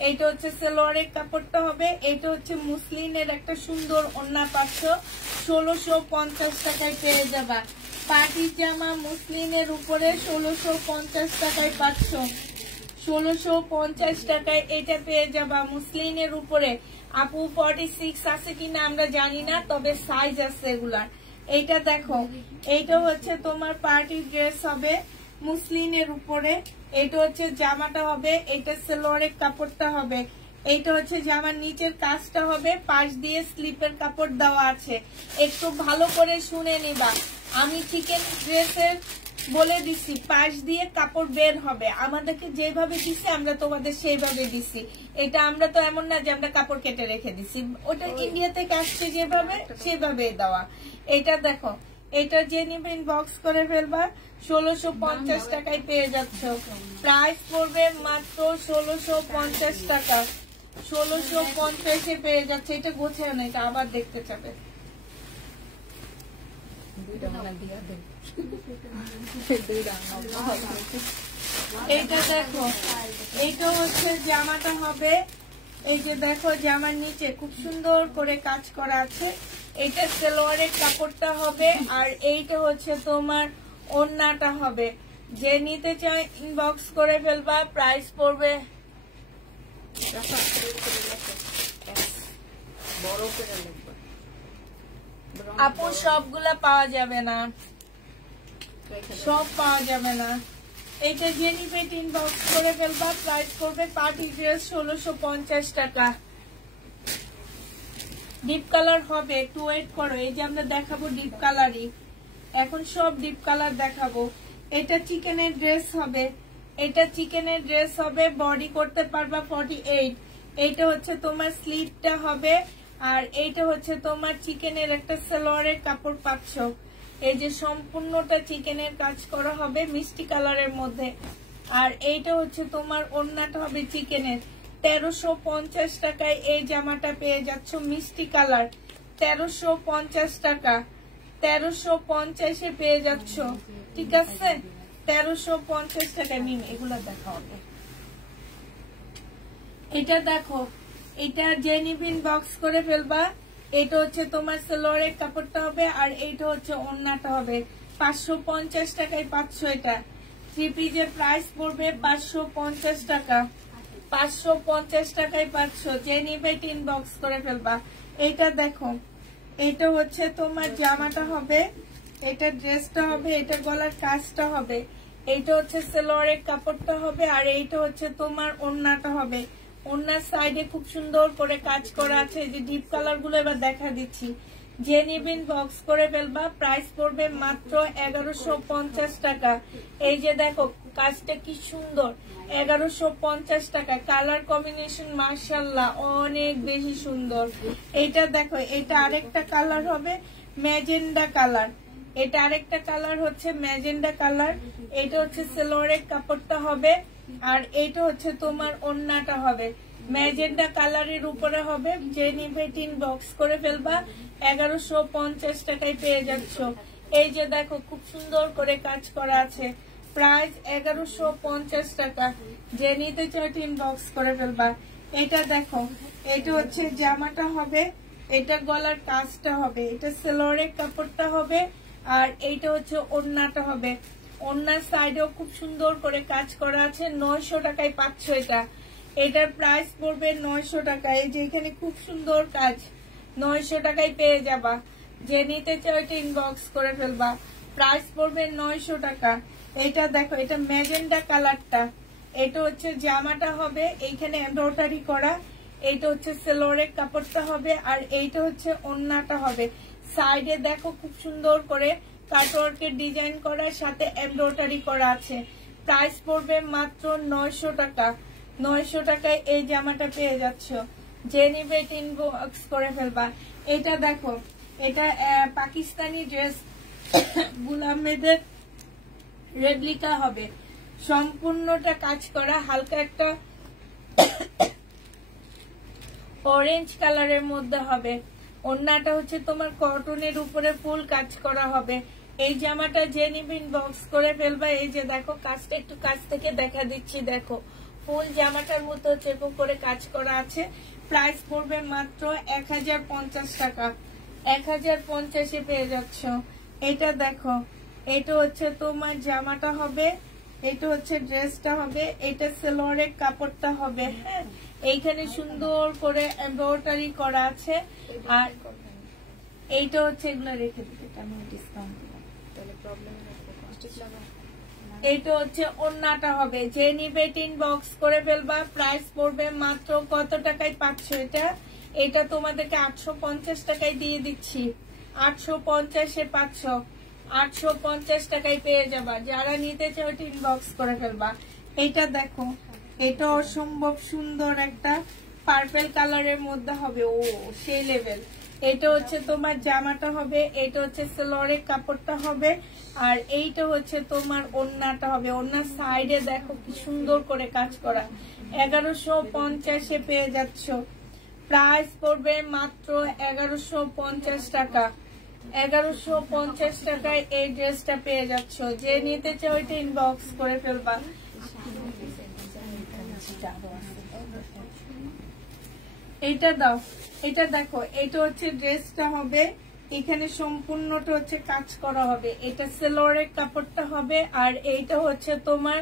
এইটা হচ্ছে সালোয়ারের কাপড়টা হবে, এইটা হচ্ছে মুসলিনের একটা সুন্দর ওড়না পাচ্ছ। 1650 টাকায় পেয়ে যাবা। পার্টি জামা মুসলিনের উপরে 1650 টাকায় পাচ্ছ। 1650 টাকায় এটা পেয়ে যাবা মুসলিনের উপরে। আপু 46 আছে কিনা আমরা জানি না, তবে সাইজ আছে এগুলার। এইটা দেখো, এইটা হচ্ছে তোমার পার্টি ড্রেস হবে, মুসলিনের উপরে। এটা হচ্ছে জামাটা হবে, এটা সালোয়ারের কাপড়টা হবে, এইটা হচ্ছে জামার নিচের কাজটা হবে, পাশ দিয়ে স্লিপের কাপড় দেওয়া আছে। একটু ভালো করে শুনে নিবা, আমি চিকেন ড্রেসের বলে দিছি পাশ দিয়ে কাপড় বের হবে, আমাদেরকে যেভাবে দিছি আমরা তোমাদের সেইভাবে দিছি। এটা আমরা তো এমন না যে আমরা কাপড় কেটে রেখে দিছি, ওটা ইন্ডিয়া থেকে আসছে যেভাবে সেভাবে দেওয়া। এটা দেখো, এটা যে নিবে ইনবক্স করে ফেলবা, 1650 টাকায় পেয়ে যাচ্ছ। প্রাইস পড়বে মাত্র 1650 টাকা, 1650-এ পেয়ে যাচ্ছে। এটা গোছায় না, এটা আবার দেখতে চাবে। এইটা দেখো, এইটা হচ্ছে জামাটা হবে, এই যে দেখো জামার নিচে খুব সুন্দর করে কাজ করা আছে, এইটা সালোয়ারের কাপড়টা হবে, আর এইটা হচ্ছে তোমার ওড়নাটা হবে। যে নিতে চাই ইনবক্স করে ফেলবা, প্রাইস পড়বে আপু সবগুলা পাওয়া যাবে না, সব পাওয়া যাবে না। এটা যে নিবে ইনবক্স করে ফেলবা, প্রাইস করবে পার্টি ড্রেস 1650 টাকা। ডিপ কালার হবে, একটু ওয়েট করো, এই যে আমরা দেখাবো ডিপ কালারই, এখন সব ডিপ কালার দেখাবো। এটা চিকেনের ড্রেস হবে, এটা চিকেনের ড্রেস হবে, বডি করতে পারবা 48। এইটা হচ্ছে তোমার স্লিভটা হবে, আর এইটা হচ্ছে তোমার চিকেনের একটা সালোয়ারের কাপড় পাচ্ছ। এই যে সম্পূর্ণটা চিকেনের কাজ করা হবে মিষ্টি কালারের মধ্যে, আর এইটা হচ্ছে তোমার ওড়নাটা হবে চিকেনের। 1350 টাকায় এই জামাটা পেয়ে যাচ্ছ, মিষ্টি কালার, 1350 টাকা, 1350-এ পেয়ে যাচ্ছ, ঠিক আছে? 1350 টাকা নিন। এগুলা দেখা হবে, এটা দেখো, এটা জেনিবিন বক্স করে ফেলবা। এটা হচ্ছে তোমার সালোয়ারের কাপড়টা হবে, আর এইটা হচ্ছে ওড়নাটা হবে। 550 টাকায় পাচ্ছ। এটা থ্রি পিসের প্রাইস পড়বে 550 টাকা, 550 টাকায় পাচ্ছ। যে নিবে ইনবক্স করে ফেলবা। এটা দেখো, এটা হচ্ছে তোমার জামাটা হবে, এটা ড্রেসটা হবে, এটা গলার কাজটা হবে, এইটা হচ্ছে সালোয়ারের কাপড়টা হবে, আর এইটা হচ্ছে তোমার ওড়নাটা হবে। ওড়নার সাইডে খুব সুন্দর করে কাজ করা আছে, যে ডিপ কালার গুলো এবার দেখা দিচ্ছি। যে নিবেন বক্স করে ফেলবা, প্রাইস পড়বে মাত্র 1150 টাকা। এই যে দেখো কাজটা কি সুন্দর, 1150 টাকা। কালার কম্বিনেশন মাশাআল্লাহ অনেক বেশি সুন্দর। এটা দেখো, এটা আরেকটা কালার হবে ম্যাজেন্ডা কালার, এটা আরেকটা কালার হচ্ছে ম্যাজেন্ডা কালার। এটা হচ্ছে সালোয়ারের কাপড়টা হবে, আর এইটা হচ্ছে তোমার ওড়নাটা হবে। ম্যাজেন্ডা কালারের উপরে হবে। যে নিবে বক্স করে ফেলবা, 1150 টাকায় পেয়ে যাচ্ছ। এই যে দেখো খুব সুন্দর করে কাজ করা আছে, প্রাইস 1150 টাকা। যে নিতে চাই বক্স করে ফেলবা। এটা দেখো, এটা হচ্ছে জামাটা হবে, এটা গলার কাজটা হবে, এটা সালোয়ারের কাপড়টা হবে, আর এইটা হচ্ছে ওড়নাটা হবে। ওড়নার সাইডেও খুব সুন্দর করে কাজ করা আছে। 900 টাকায় পাচ্ছ এটা। এটার প্রাইস পড়বে 900 টাকা। এই যে এখানে খুব সুন্দর কাজ, 900 টাকায় পেয়ে যাবা। যে নিতে চাও এটা ইনবক্স করে ফেলবা, প্রাইস পড়বে 900 টাকা। এটা দেখো, এটা ম্যাজেন্ডা কালারটা, এটা হচ্ছে জামাটা হবে, এইখানে এমব্রয়ডারি করা, এইটা হচ্ছে সালোয়ারের কাপড়টা হবে, আর এইটা হচ্ছে ওড়নাটা হবে। সাইডে দেখো খুব সুন্দর করে কাটওয়ার্কের ডিজাইন করা, সাথে এমব্রয়ডারি করা আছে। প্রাইস পড়বে মাত্র 900 টাকা। 900 টাকায় এই জামাটা পেয়ে যাচ্ছ। যে নিবে ইনবক্স করে ফেলবা। এটা দেখো, এটা পাকিস্তানি ড্রেস গুলামেদের রেপ্লিকা হবে, সম্পূর্ণটা কাজ করা, হালকা একটা অরেঞ্জ কালারের মধ্যে হবে। ওড়নাটা হচ্ছে তোমার কটনের উপরে ফুল কাজ করা হবে। এই জামাটা যে নিবেন বক্স করে ফেলবা। এই যে দেখো কাজটা একটু কাছ থেকে দেখা দিচ্ছি, দেখো ফুল জামাটার মতো হচ্ছে এরকম করে কাজ করা আছে। প্রাইস পড়বে মাত্র 1050 টাকা। 1050-এ পেয়ে যাচ্ছ। এটা দেখো, এটা হচ্ছে তোমার জামাটা হবে, এটা হচ্ছে ড্রেসটা হবে, এটা সালোয়ারের কাপড়টা হবে। হ্যাঁ, এইখানে সুন্দর করে এমব্রয়ডারি করা আছে, আর এইটা হচ্ছে এগুলো রেখে দিতে, আমি ডিসকাউন্ট দিলাম। তাহলে প্রবলেম হবে, কষ্ট লাগা এইটা হচ্ছে ওন্নাটা হবে, যে নিবে ইনবক্স করে ফেলবা। প্রাইস পড়বে মাত্র কত টাকায় পাচ্ছ এটা? এটা তোমাদেরকে 850 টাকায় দিয়ে দিচ্ছি। 850-এ পাচ্ছ, 850 টাকায় পেয়ে যাবা। যারা নিতে চাও এটা ইনবক্স করে ফেলবা। এইটা দেখো, এটা অসম্ভব সুন্দর একটা পার্পল কালারের মধ্যে হবে, ও সেই লেভেল। এটা হচ্ছে তোমার জামাটা হবে, এটা হচ্ছে সেলোয়ারের কাপড়টা হবে, আর এইটা হচ্ছে তোমার ওড়নাটা হবে। ওড়নার সাইডে দেখো কি সুন্দর করে কাজ করা। 1150-এ পেয়ে যাচ্ছ। প্রাইস পড়বে মাত্র 1150 টাকা। 1150 টাকায় এই ড্রেসটা পেয়ে যাচ্ছ। যে নিতে চাও এটা ইনবক্স করে ফেলবা। এইটা দাও, এটা দেখো, এটা হচ্ছে ড্রেসটা হবে, এখানে সম্পূর্ণটা হচ্ছে কাজ করা হবে। এটা সেলোয়ারের কাপড়টা হবে, আর এইটা হচ্ছে তোমার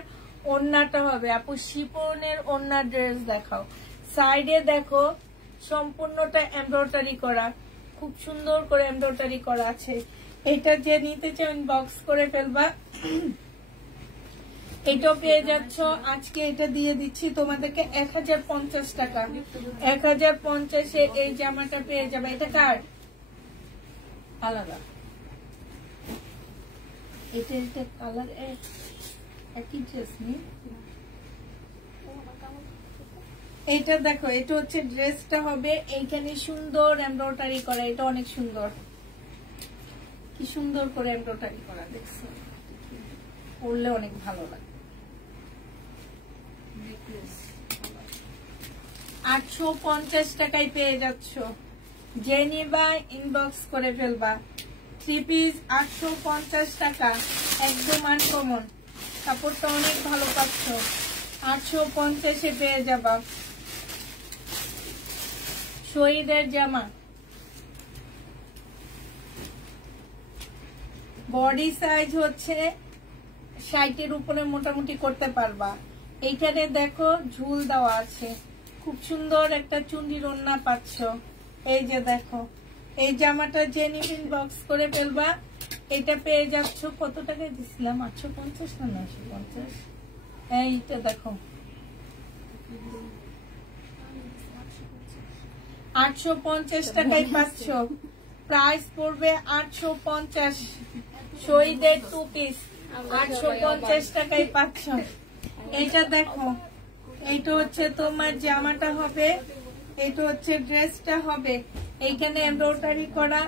ওড়নাটা হবে। আপু শিপনের ওড়না ড্রেস দেখাও। সাইডে দেখো সম্পূর্ণটা এমব্রয়ডারি করা, খুব সুন্দর করে এমব্রয়ডারি করা আছে। এটা যে নিতে চাও ইনবক্স করে ফেলবা। এটাও পেয়ে যাচ্ছ। আজকে এটা দিয়ে দিচ্ছি তোমাদেরকে 1050 টাকা। 1050-এ এই জামাটা পেয়ে যাবে। এটা কার? আলাদা। এটা কালার একই ড্রেস নেই। এটা দেখো, এটা হচ্ছে ড্রেসটা হবে, এইখানে সুন্দর এমব্রয়ডারি করা। এটা অনেক সুন্দর, কি সুন্দর করে এমব্রয়ডারি করা, দেখছো? পরলে অনেক ভালো লাগে। 850 টাকায় পেয়ে যাচ্ছ। যে নিবা ইনবক্স করে ফেলবা। 3 পিস 850 টাকা, একদম আনকমন। কাপড়টা অনেক ভালো পাচ্ছ। 850-এ পেয়ে যাবা। শহীদের জামা, বডি সাইজ হচ্ছে 60-এর উপরে মোটামুটি করতে পারবা। এইখানে দেখো ঝুল দেওয়া আছে, খুব সুন্দর একটা চুন্ডির ওড়না পাচ্ছ। এই যে দেখো, এই জামাটা যে নিবে ইনবক্স করে ফেলবা। এটা পেয়ে যাচ্ছ কত টাকায় দিছিলাম? 850 না 950? এইটা দেখো 850 টাকায় পাচ্ছ। প্রাইস পড়বে 850। শহীদের 2 পিস 850 টাকায় পাচ্ছ। এটা দেখো, এইটা হচ্ছে তোমার জামাটা হবে, এটা হচ্ছে ড্রেসটা হবে, এইখানে এমব্রয়ডারি করা।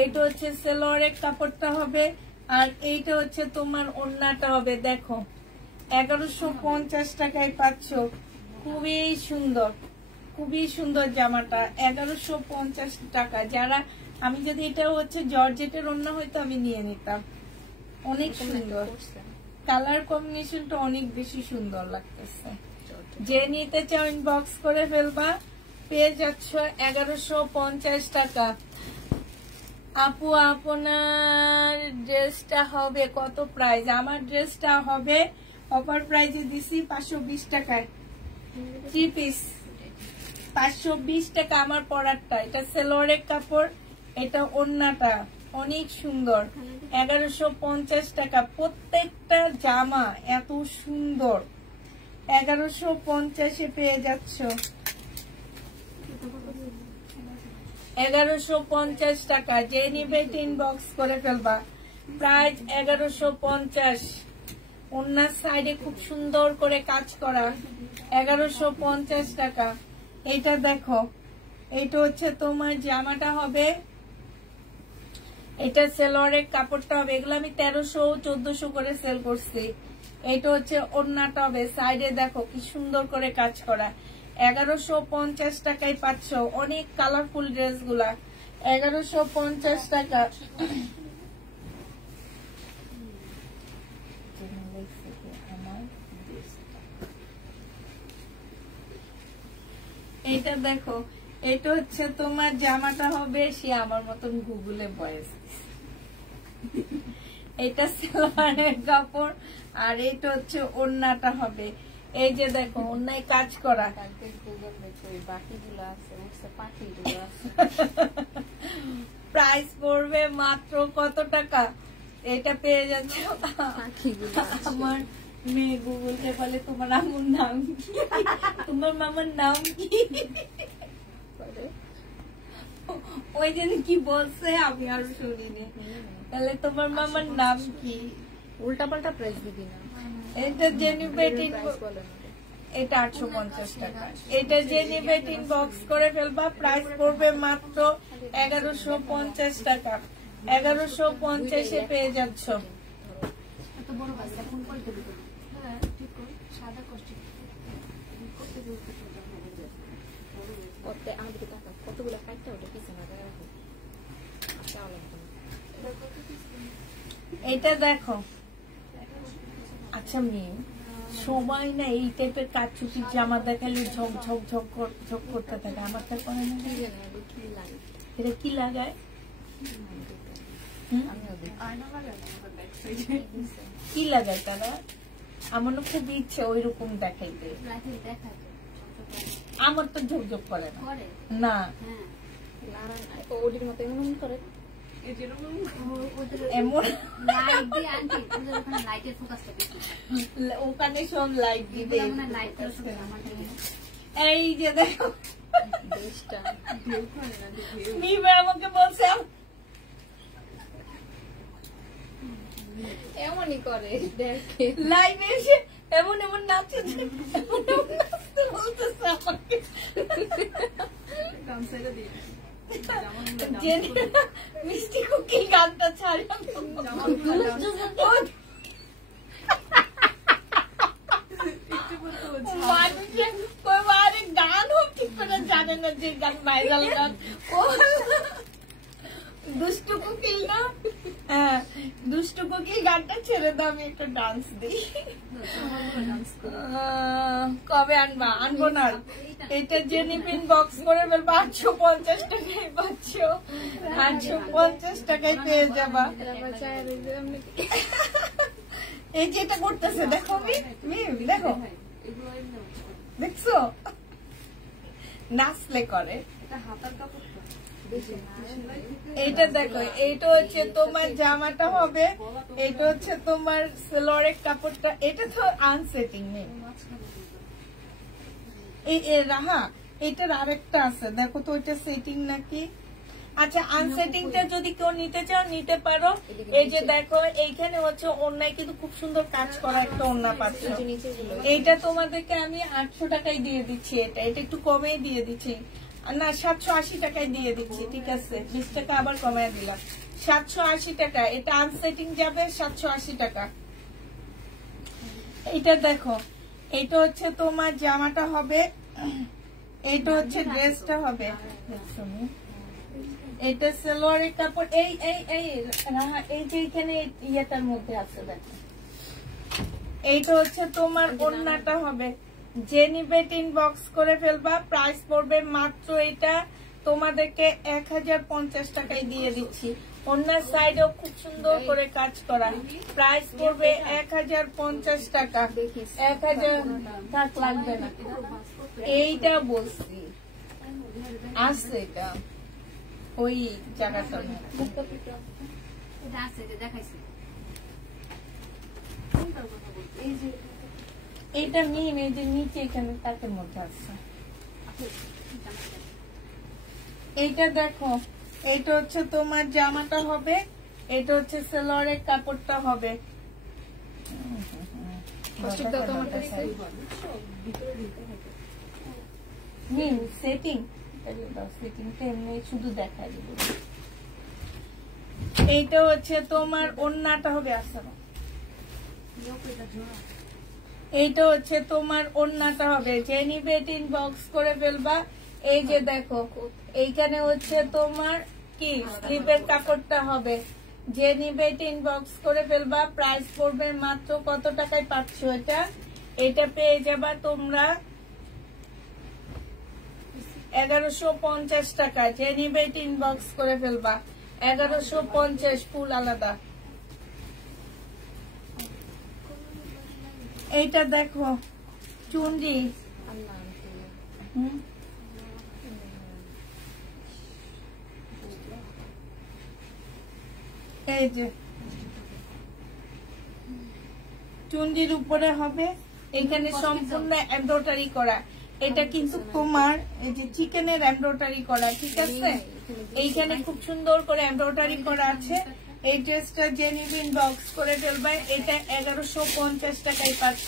এইটা হচ্ছে সেলোয়ারের কাপড়টা হবে, আর এইটা হচ্ছে তোমার ওড়নাটা হবে। দেখো 1150 টাকায় পাচ্ছ। খুবই সুন্দর, খুবই সুন্দর জামাটা। 1150 টাকা। যারা, আমি যদি এটা হচ্ছে জর্জেটের ওড়না হয়তো আমি নিয়ে নিতাম। অনেক সুন্দর, কালার কম্বিনেশনটা অনেক বেশি সুন্দর লাগতেছে। যে নিতে চাও ইনবক্স করে ফেলবা। পেয়ে যাচ্ছ 1150 টাকা। আপু আপনার ড্রেসটা হবে কত প্রাইস? আমার ড্রেসটা হবে অফার প্রাইজে দিছি 520 টাকায়। 3 পিস 520 টাকা আমার পরারটা। এটা সেলোয়ারের কাপড়, এটা ওড়নাটা অনেক সুন্দর। 1150 টাকা। প্রত্যেকটা জামা এত সুন্দর। 1150-এ পেয়ে যাচ্ছ। 1150 টাকা। যে নিবে ইনবক্স করে ফেলবা। প্রাইস 1150। ওড়নার সাইডে খুব সুন্দর করে কাজ করা। 1150 টাকা। এটা দেখো, এটা হচ্ছে তোমার জামাটা হবে, এটা সেলোয়ারের কাপড়টা হবে। এগুলো আমি 1300-1400 করে সেল করছি। এটা হচ্ছে ওড়নাটা হবে, সাইডে দেখো কি সুন্দর করে কাজ করা। 1150 টাকায় পাচ্ছ। অনেক কালারফুল ড্রেস গুলা 1150 টাকা। এটা দেখো, এটা হচ্ছে তোমার জামাটা হবে, সে আমার মতন গুগলে বয়েস। এটা সেলোয়ারের কাপড়, আর এটা হচ্ছে ওড়নাটা হবে। এই যে দেখো ওড়নায় কাজ করা। প্রাইস পড়বে মাত্র কত টাকা? এটা পেয়ে যাচ্ছ পাখিগুলো আছে। আমার মেয়ে গুগল কে বলে তোমার আম্মুর নাম কি, তোমার মামার নাম কি, পরে ওই দিন কি বলছে আমি আর শুনিনি। তাহলে তোমার মামার নাম কি? উল্টা পাল্টা প্রাইস দিবি না। এটা জেনিবেটিন, প্রাইস বলে না। এটা 850 টাকা। এটা জেনিবেটিন বক্স করে ফেলবা, প্রাইস পড়বে মাত্র 1150 টাকা। 1150 এ পেয়ে যাচ্ছ। এত বড় বাচ্চা ফোন করে দেবে। হ্যাঁ ঠিক করে সাদা কষ্ট করতে বলতে কত আমাদের টাকা কতগুলো কাটতে ওটা পিছনে রাখো। আচ্ছা লাগবে না। এটা দেখো, আচ্ছা মেয়ে সবাই না এই টাইপের কাচুপির জামা দেখালে ঝক ঝক ঝক ঝক করতে থাকে, আমারটা করে না। কি জানি আমি কি লাগে। এটা কি লাগায়? হুম? আমিও দেখি। আয়না লাগায় না আমাদের ব্যাক কি লাগায় তারা? আমারও খুব ইচ্ছে ওইরকম দেখাইতে, লাইটে দেখায় আমার তো ঝক ঝক করে না। করে না হ্যাঁ ওডির মতো এমন করে। এই যেরকম ওদের এমন লাইট দিয়ে আনটি ওদের ওখানে লাইটের ফোকাসটা বেশি ওখানে সব লাইট দিবে। এগুলো মানে লাইট দিয়ে শুধু আমাদের এই যে দেখো দেশটা ভিউ করে না ভিউ মিমে আমাকে বলছে এমনই করে দেখে। লাইভে এসে এমন এমন নাচে যে, এমন এমন নাচতে বলতেছে আমাকে। ডান সাইডে দিয়ে যে মিষ্টি কুকি গানটা ছাড়া মানুষের ওই বারে গানও ঠিক করে জানে না যে গান ভাইরাল গান। ও দুষ্টু কুকিল না, হ্যাঁ দুষ্টু কুকিল গানটা ছেড়ে দাও, আমি একটা ডান্স দিই। কবে আনবা? আনবো না। এটা জেনিপিন বক্স করে ফেলবো, 850 টাকায় পাচ্ছ, 850 টাকায় পেয়ে যাবা। এই যে এটা করতেছে দেখো, মিম দেখো, দেখছো নাচলে করে। এটা হাতার কাপড় এইটা দেখো, এইটা হচ্ছে তোমার জামাটা হবে, এটা হচ্ছে তোমার সেলোয়ারের কাপড়টা। এটা তো আনসেটিং নেই এই রাহা, এটার আরেকটা আছে দেখো তো, ওইটা সেটিং নাকি? আচ্ছা আনসেটিংটা যদি কেউ নিতে চাও নিতে পারো। এই যে দেখো এইখানে হচ্ছে ওড়নায় কিন্তু খুব সুন্দর কাজ করা একটা ওড়না পাচ্ছ। এইটা তোমাদেরকে আমি 800 টাকায় দিয়ে দিচ্ছি, এটা এটা একটু কমেই দিয়ে দিচ্ছি, না 780 টাকায় দিয়ে দিচ্ছি, ঠিক আছে 20 টাকা আবার কমায় দিলাম, 780 টাকা। এটা আনসেটিং যাবে 780 টাকা। এইটা দেখো, এইটা হচ্ছে তোমার জামাটা হবে, এইটা হচ্ছে ড্রেসটা হবে, দেখছো না? এটা সালোয়ারের কাপড়। এই এই এই রাহা, এই যে এখানে ইয়েটার মধ্যে আছে দেখো, এইটা হচ্ছে তোমার ওড়নাটা হবে। জেনিবেটিন বক্স করে ফেলবা, প্রাইস পড়বে মাত্র এটা তোমাদেরকে 1050 টাকায় দিয়ে দিচ্ছি। ওড়নার সাইডেও খুব সুন্দর করে কাজ করা, প্রাইস পড়বে 1050 টাকা। 1000 টাকা লাগবে না, এইটা বলছি আছে এটা ওই জায়গাটা না। এটা আছে যে দেখাইছি এই যে এইটা মিম, এই যে নিচে এখানে তাকের মধ্যে আছে, এইটা দেখো, এইটা হচ্ছে তোমার জামাটা হবে, এটা হচ্ছে সালোয়ারের কাপড়টা হবে। মিম সেটিং সেটিংটা এমনি শুধু দেখাই দিব। এইটা হচ্ছে তোমার ওড়নাটা হবে, আসা এইটা হচ্ছে তোমার ওড়নাটা হবে। জেনিবেটিন বক্স করে ফেলবা। এই যে দেখো এইখানে হচ্ছে তোমার কি স্লিপের কাপড়টা হবে, জেনিবেটিন বক্স করে ফেলবা, প্রাইস পড়বে মাত্র কত টাকায় পাচ্ছ এটা? এটা পেয়ে যাবা তোমরা 1150 টাকা। জেনিবেটিন বক্স করে ফেলবা 1150, ফুল আলাদা। এইটা দেখো চুনরি, এই যে চুন্ডির উপরে হবে এখানে সম্পূর্ণ এমব্রয়ডারি করা। এটা কিন্তু তোমার এই যে চিকেনের এমব্রয়ডারি করা, ঠিক আছে? এইখানে খুব সুন্দর করে এমব্রয়ডারি করা আছে। এই ড্রেসটা জেনুইন বক্স করে ফেলবা, এটা 1150 টাকায় পাচ্ছ।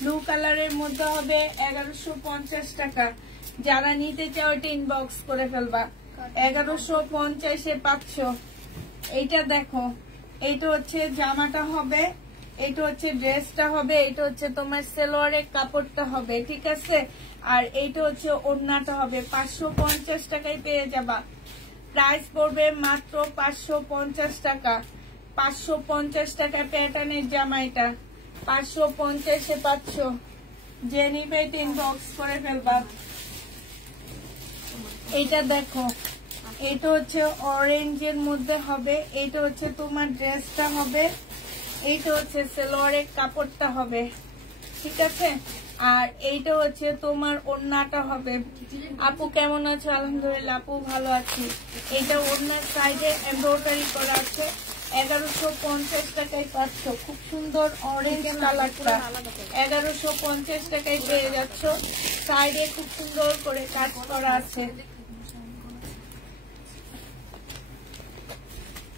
ব্লু কালারের মধ্যে হবে 1150 টাকা। যারা নিতে চাও এটা ইনবক্স করে ফেলবা, 1150-এ পাচ্ছ। এইটা দেখো, এইটা হচ্ছে জামাটা হবে, এটা হচ্ছে ড্রেসটা হবে, এটা হচ্ছে তোমার সালোয়ারের কাপড়টা হবে, ঠিক আছে? আর এইটা হচ্ছে ওড়নাটা হবে। 550 টাকায় পেয়ে যাবা। প্রাইস পড়বে মাত্র 550 টাকা। 550 টাকা প্যাটার্নের জামা, এটা 550-এ পাচ্ছ। যে নিবে ইনবক্স করে ফেলবা। এইটা দেখো, এটা হচ্ছে অরেঞ্জের মধ্যে হবে, এটা হচ্ছে তোমার ড্রেসটা হবে, এইটা হচ্ছে সালোয়ারের কাপড়টা হবে, ঠিক আছে? আর এইটা হচ্ছে তোমার ওড়নাটা হবে। আপু কেমন আছো? আলহামদুলিল্লাহ আপু ভালো আছি। এটা ওড়নার সাইডে এমব্রয়ডারি করা আছে, 1150 টাকায় পাচ্ছ। খুব সুন্দর অরেঞ্জ কালারটা 1150 টাকায় পেয়ে যাচ্ছ। সাইডে খুব সুন্দর করে কাজ করা আছে।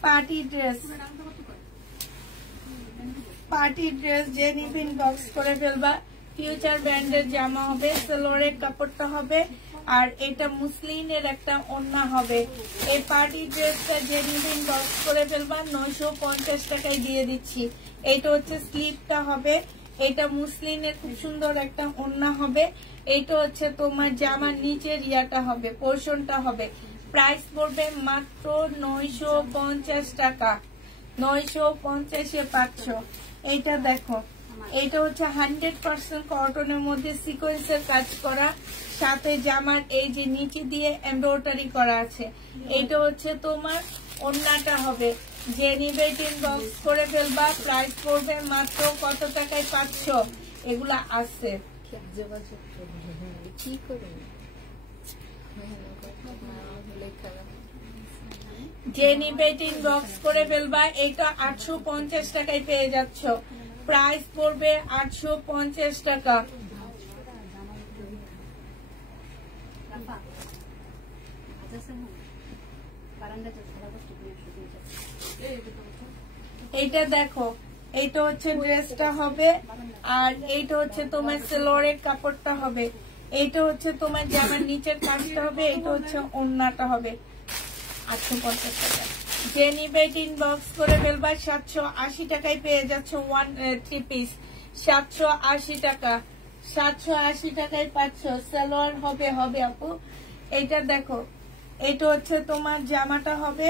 পার্টি ড্রেস, পার্টি ড্রেস যে নিবিন বক্স করে ফেলবা। ফিউচার ব্র্যান্ডের জামা হবে, সালোয়ারের কাপড়টা হবে, আর এটা মুসলিনের একটা ওড়না হবে। এই পার্টি ড্রেসটা যে নিবিন বক্স করে ফেলবা 950 টাকায় দিয়ে দিচ্ছি। এইটা হচ্ছে স্লিভটা হবে, এটা মুসলিনের খুব সুন্দর একটা ওড়না হবে। এইটা হচ্ছে তোমার জামার নিচের ইয়াটা হবে, পোর্শনটা হবে। প্রাইস পড়বে মাত্র 950 টাকা। 950-এ পাচ্ছ। এইটা দেখো, এইটা হচ্ছে 100% কটনের মধ্যে সিকোয়েন্সের কাজ করা, সাথে জামার এই যে নিচে দিয়ে এমব্রয়ডারি করা আছে। এইটা হচ্ছে তোমার ওড়নাটা হবে। যে নিবে ইনবক্স করে ফেলবা। প্রাইস পড়বে মাত্র কত টাকায় পাচ্ছ? এগুলা আছে কি করে যে নিবে ইনবক্স করে ফেলবা। এটা 850 টাকায় পেয়ে যাচ্ছ। প্রাইস পড়বে 850 টাকা। এইটা দেখো, এইটা হচ্ছে ড্রেসটা হবে, আর এইটা হচ্ছে তোমার সালোয়ারের কাপড়টা হবে। এইটা হচ্ছে তোমার জামার নিচের কাজটা হবে, এইটা হচ্ছে ওড়নাটা হবে। 850 টাকা। যে নিবে ইনবক্স করে ফেলবা। 780 টাকায় পেয়ে যাচ্ছ 3 পিস। 780 টাকা। 780 টাকায় পাচ্ছ। সালোয়ার হবে আপু। এইটা দেখো, এটা হচ্ছে তোমার জামাটা হবে,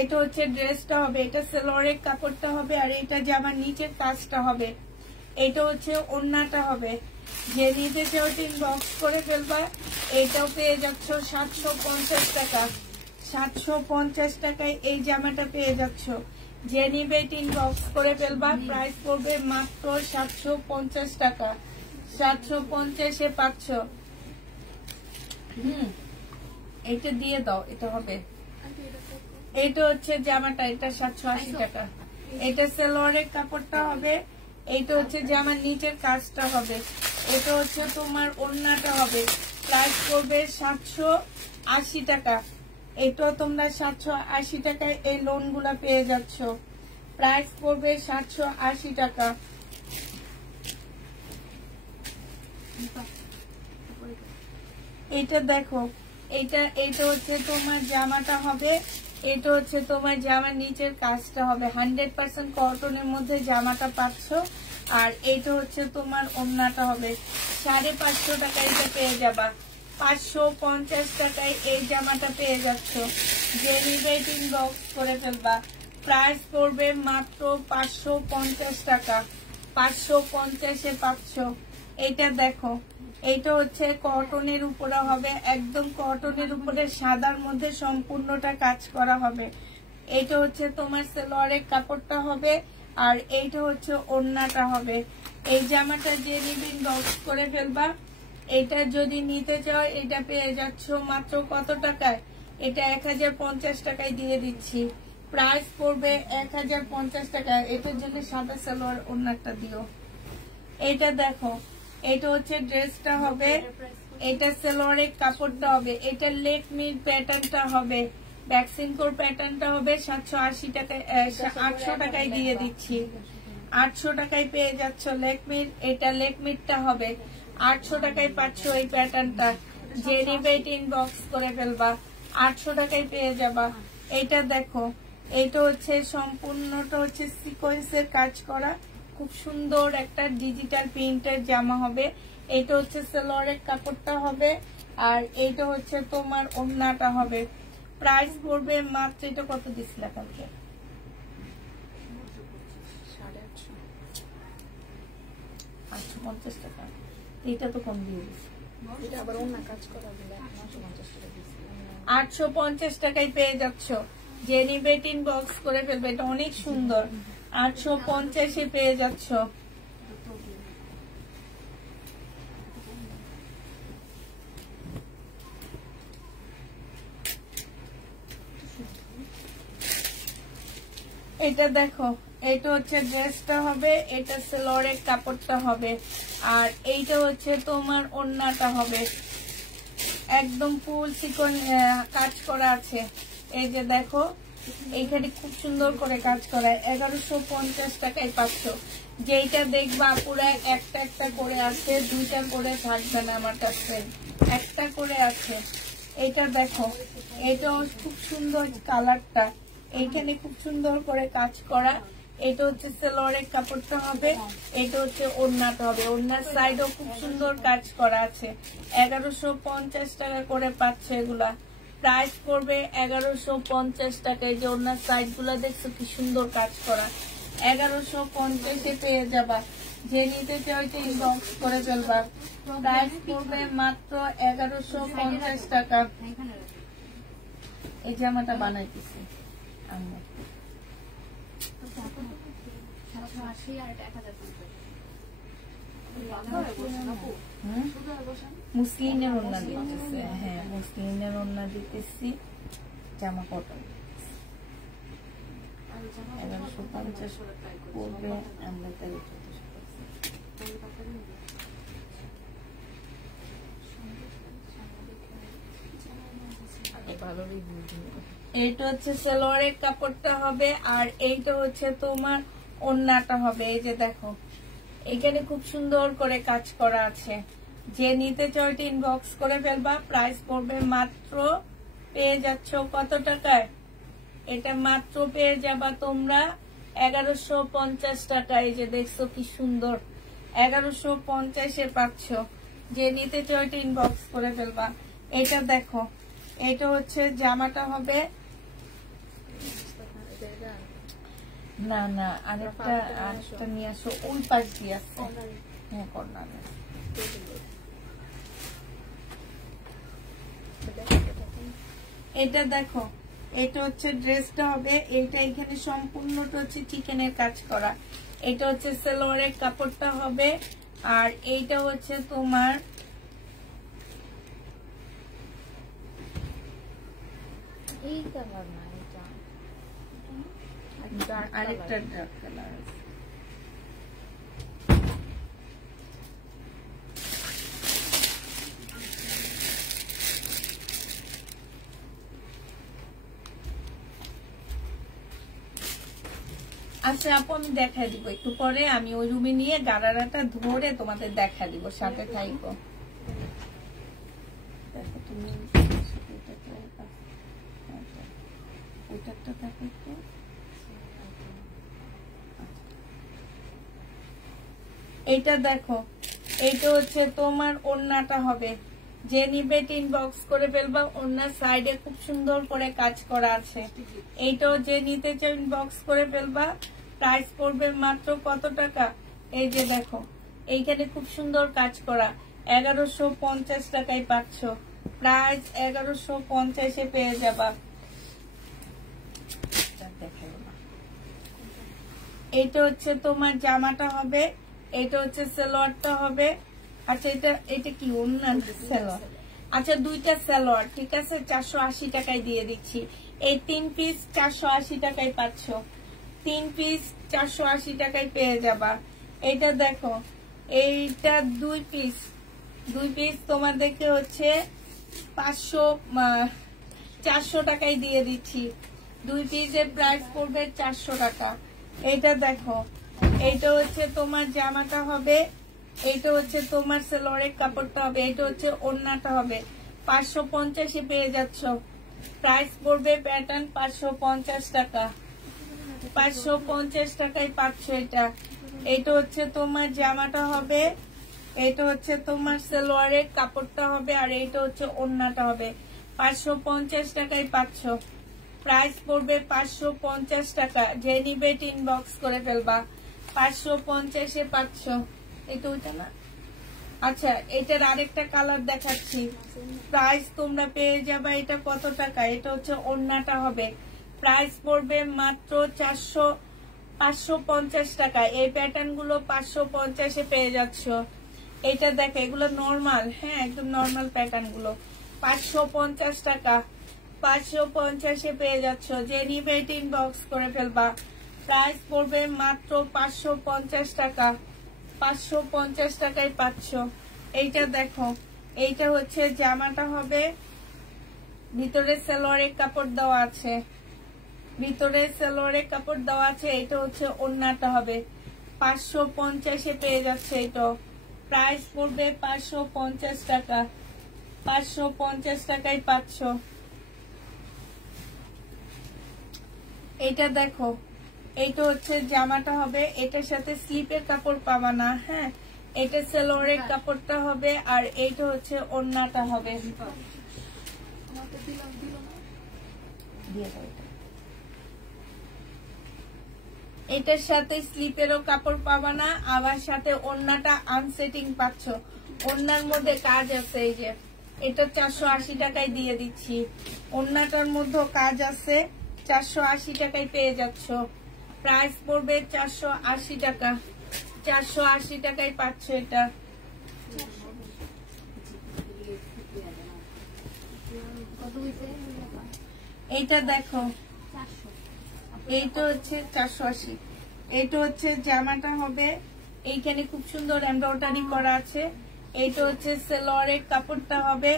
এটা হচ্ছে ড্রেসটা হবে, এটা সালোয়ারের কাপড়টা হবে, আর এটা জামার নিচের কাজটা হবে। এটা হচ্ছে ওড়নাটা হবে। যে নিতে চাও ইনবক্স করে ফেলবা। এটাও পেয়ে যাচ্ছ 750 টাকা। 750 টাকায় এই জামাটা পেয়ে যাচ্ছ। যে নিবে ইনবক্স করে ফেলবা। প্রাইস পড়বে মাত্র 750 টাকা। 750-এ পাচ্ছ। এইটা দিয়ে দাও, এটা হবে। এইটা হচ্ছে জামাটা, এটা 780 টাকা। এটা সালোয়ারের কাপড়টা হবে, এইটা হচ্ছে জামার নিচের কাজটা হবে, এটা হচ্ছে তোমার ওড়নাটা হবে। প্রাইস পড়বে 780 টাকা। এটা তোমরা 780 টাকায় এই লোন গুলা পেয়ে যাচ্ছ। প্রাইস পড়বে 780 টাকা। এইটা দেখো, এইটা হচ্ছে তোমার জামাটা হবে, এটা হচ্ছে তোমার জামার নিচের কাজটা হবে। 100% কটনের মধ্যে জামাটা পাচ্ছ। আর এইটা হচ্ছে তোমার ওড়নাটা হবে। 550 টাকায় এটা পেয়ে যাবা। 550 টাকায় এই জামাটা পেয়ে যাচ্ছ। যে নিবে ইনবক্স করে ফেলবা। প্রাইস পড়বে মাত্র 550 টাকা। 550-এ পাচ্ছ। এইটা দেখো, এইটা হচ্ছে কটনের উপরে হবে, একদম কটনের উপরে সাদার মধ্যে সম্পূর্ণটা কাজ করা হবে। এইটা হচ্ছে তোমার সালোয়ারের কাপড়টা হবে, আর এইটা হচ্ছে ওড়নাটা হবে। এই জামাটা যে নিবিন বক্স করে ফেলবা। এটা যদি নিতে চাও এটা পেয়ে যাচ্ছ মাত্র কত টাকায়? এটা 1050 টাকায় দিয়ে দিচ্ছি। প্রাইস পড়বে 1050 টাকা। এটার জন্য সাদা সালোয়ার ওড়নাটা দিও। এটা দেখো, এটা হচ্ছে ড্রেসটা হবে, এটা সালোয়ারের কাপড়টা হবে, এটা লেগ মিড প্যাটার্নটা হবে, ভ্যাকসিন কোর প্যাটার্নটা হবে 780 টাকায়, 800 টাকায় দিয়ে দিচ্ছি। 800 টাকায় পেয়ে যাচ্ছ লেগ মিড। এটা লেগ মিডটা হবে 800 টাকায় পাচ্ছ এই প্যাটার্নটা। যে রিবেট ইনবক্স করে ফেলবা, 800 টাকায় পেয়ে যাবা। এইটা দেখো, এটা হচ্ছে সম্পূর্ণটা হচ্ছে সিকোয়েন্সের কাজ করা, খুব সুন্দর একটা ডিজিটাল প্রিন্টের জামা হবে। এটা হচ্ছে সালোয়ারের কাপড়টা হবে, আর এইটা হচ্ছে তোমার ওড়নাটা হবে। প্রাইস পড়বে মাত্র, এটা কত দিছিল কালকে? 850 টাকা। এটা তো কম দিয়ে দিচ্ছে। এটা আবার অন্য কাজ করা দিলে 950 টাকা দিচ্ছি। 850 টাকায় পেয়ে যাচ্ছ। জেনি বেটিন বক্স করে ফেলবে, এটা অনেক সুন্দর। 850 পেয়ে যাচ্ছ। এটা দেখো, এটা হচ্ছে ড্রেসটা হবে, এটা সালোয়ারের কাপড়টা হবে, আর এইটা হচ্ছে তোমার ওড়নাটা হবে। একদম ফুল সিকোয়েন্স কাজ করা আছে। এই যে দেখো, এইখানে খুব সুন্দর করে কাজ করা। 1150 টাকায় পাচ্ছ। যেইটা দেখবা পুরো একটা একটা করে আছে, দুইটা করে থাকবে না আমার কাছে, একটা করে আছে। এটা দেখো, এটাও খুব সুন্দর কালারটা, এইখানে খুব সুন্দর করে কাজ করা। এটা হচ্ছে সালোয়ারের কাপড়টা হবে, এটা হচ্ছে ওড়নাটা হবে। ওড়নার সাইডও খুব সুন্দর কাজ করা আছে। 1150 টাকা করে পাচ্ছে এগুলা। প্রাইস পড়বে 1150 টাকায়। যে ওড়নার সাইড গুলা দেখছো কি সুন্দর কাজ করা, 1150 পেয়ে যাবা। যে নিতে চাইতে ইনবক্স করে ফেলবা। প্রাইস পড়বে মাত্র 1150 টাকা। এই জামাটা বানাইতেছি আমি। 780 আর 1000 মুসলিনের ওড়না দিতেছে, হ্যাঁ মুসলিনের ওড়না দিতেছি, জামা কটন 1150 পড়বে। আমরা তাই এইটা হচ্ছে সালোয়ারের কাপড়টা হবে, আর এইটা হচ্ছে তোমার ওড়নাটা হবে। এই যে দেখো, এখানে খুব সুন্দর করে কাজ করা আছে। যে নিতে চাইতে ইনবক্স করে ফেলবা। প্রাইস পড়বে মাত্র, পেয়ে যাচ্ছ কত টাকায়? এটা মাত্র পেয়ে যাবা তোমরা 1150 টাকায়। যে দেখছো কি সুন্দর, 1150 পাচ্ছ। যে নিতে চাইতে ইনবক্স করে ফেলবা। এটা দেখো, এটা হচ্ছে জামাটা হবে, না না আরেকটা নিয়ে আসো, ওই পাশ দিয়ে আসছে, হ্যাঁ কর্নারে। এটা দেখো, এটা হচ্ছে ড্রেসটা হবে, এটা এখানে সম্পূর্ণটা হচ্ছে চিকেনের কাজ করা। এটা হচ্ছে সালোয়ারের কাপড়টা হবে, আর এইটা হচ্ছে তোমার এই কালার না, এটা আরেকটা ডার্ক কালার। আচ্ছা আপু, আমি দেখা দিব একটু পরে। আমি ওই রুমে নিয়ে গারারাটা ধরে তোমাদের দেখা দিব, সাথে থাইকো। দেখো তুমি ওইটারটা দেখো একটু। এইটা দেখো, এইটা হচ্ছে তোমার ওড়নাটা হবে। যে নিবে ইনবক্স করে ফেলবা। ওড়নার সাইডে খুব সুন্দর করে কাজ করা আছে। এইটাও যে নিতে চাই ইনবক্স করে ফেলবা। প্রাইস পড়বে মাত্র কত টাকা? এই যে দেখো, এইখানে খুব সুন্দর কাজ করা, 1150 টাকায় পাচ্ছ। প্রাইস 1150 পেয়ে যাবা। এইটা হচ্ছে তোমার জামাটা হবে, এটা হচ্ছে সালোয়ারটা হবে। আচ্ছা এটা কি ওড়না সালোয়ার? আচ্ছা দুইটা সালোয়ার, ঠিক আছে, 480 টাকায় দিয়ে দিচ্ছি। এই 3 পিস 480 টাকায় পাচ্ছ। 3 পিস 480 টাকায় পেয়ে যাবা। এটা দেখো, এইটা 2 পিস তোমাদেরকে হচ্ছে 400 টাকায় দিয়ে দিচ্ছি। 2 পিসের প্রাইস পড়বে 400 টাকা। এইটা দেখো, এইটা হচ্ছে তোমার জামাটা হবে, এইটা হচ্ছে তোমার সেলোয়ারের কাপড়টা হবে, এইটা হচ্ছে ওড়নাটা হবে। 550 এ পেয়ে যাচ্ছ। প্রাইস পড়বে প্যাটার্ন 550 টাকা। 550 টাকায় পাচ্ছ এটা। এইটা হচ্ছে তোমার জামাটা হবে, এইটা হচ্ছে তোমার সেলোয়ারের কাপড়টা হবে, আর এইটা হচ্ছে ওড়নাটা হবে। 550 টাকায় পাচ্ছ। প্রাইস পড়বে 550 টাকা। যে নিবে ইনবক্স করে ফেলবা। 550 এ পাচ্ছ। এটা ওইটা না, আচ্ছা এটার আরেকটা কালার দেখাচ্ছি। প্রাইস তোমরা পেয়ে যাবে এটা কত টাকা, এটা হচ্ছে ওড়নাটা হবে। প্রাইস পড়বে মাত্র 550 টাকা। এই প্যাটার্ন গুলো 550 এ পেয়ে যাচ্ছ। এটা দেখো, এগুলো নরমাল, হ্যাঁ একদম নরমাল প্যাটার্ন গুলো। 550 টাকা। 550 এ পেয়ে যাচ্ছ। যে নিবে ইনবক্স করে ফেলবা। প্রাইস পড়বে মাত্র 550 টাকা। 550 টাকায় পাচ্ছ। এইটা দেখো, এইটা হচ্ছে জামাটা হবে, ভিতরে সালোয়ারের কাপড় দেওয়া আছে, ভিতরে সালোয়ারের কাপড় দেওয়া আছে। এইটা হচ্ছে ওড়নাটা হবে। 550 এ পেয়ে যাচ্ছে। এটা প্রাইস পড়বে 550 টাকা। 550 টাকায় পাচ্ছ। এইটা দেখো, এইটা হচ্ছে জামাটা হবে, এটার সাথে স্লিপের কাপড় পাবা না, হ্যাঁ এটা সালোয়ারের কাপড়টা হবে, আর এইটা হচ্ছে ওড়নাটা হবে। এটার সাথে স্লিপেরও কাপড় পাবা না, আবার সাথে ওড়নাটা আনসেটিং পাচ্ছ। ওড়নার মধ্যে কাজ আছে, এই যে এটা 480 টাকায় দিয়ে দিচ্ছি। ওড়নাটার মধ্যে কাজ আছে, 480 টাকায় পেয়ে যাচ্ছ। প্রাইস পড়বে 480 টাকা। 480 টাকায় পাচ্ছ এটা। এইটা দেখো, এইটা হচ্ছে 480। এইটা হচ্ছে জামাটা হবে, এইখানে খুব সুন্দর এমব্রয়ডারি করা আছে। এইটা হচ্ছে সালোয়ারের কাপড়টা হবে,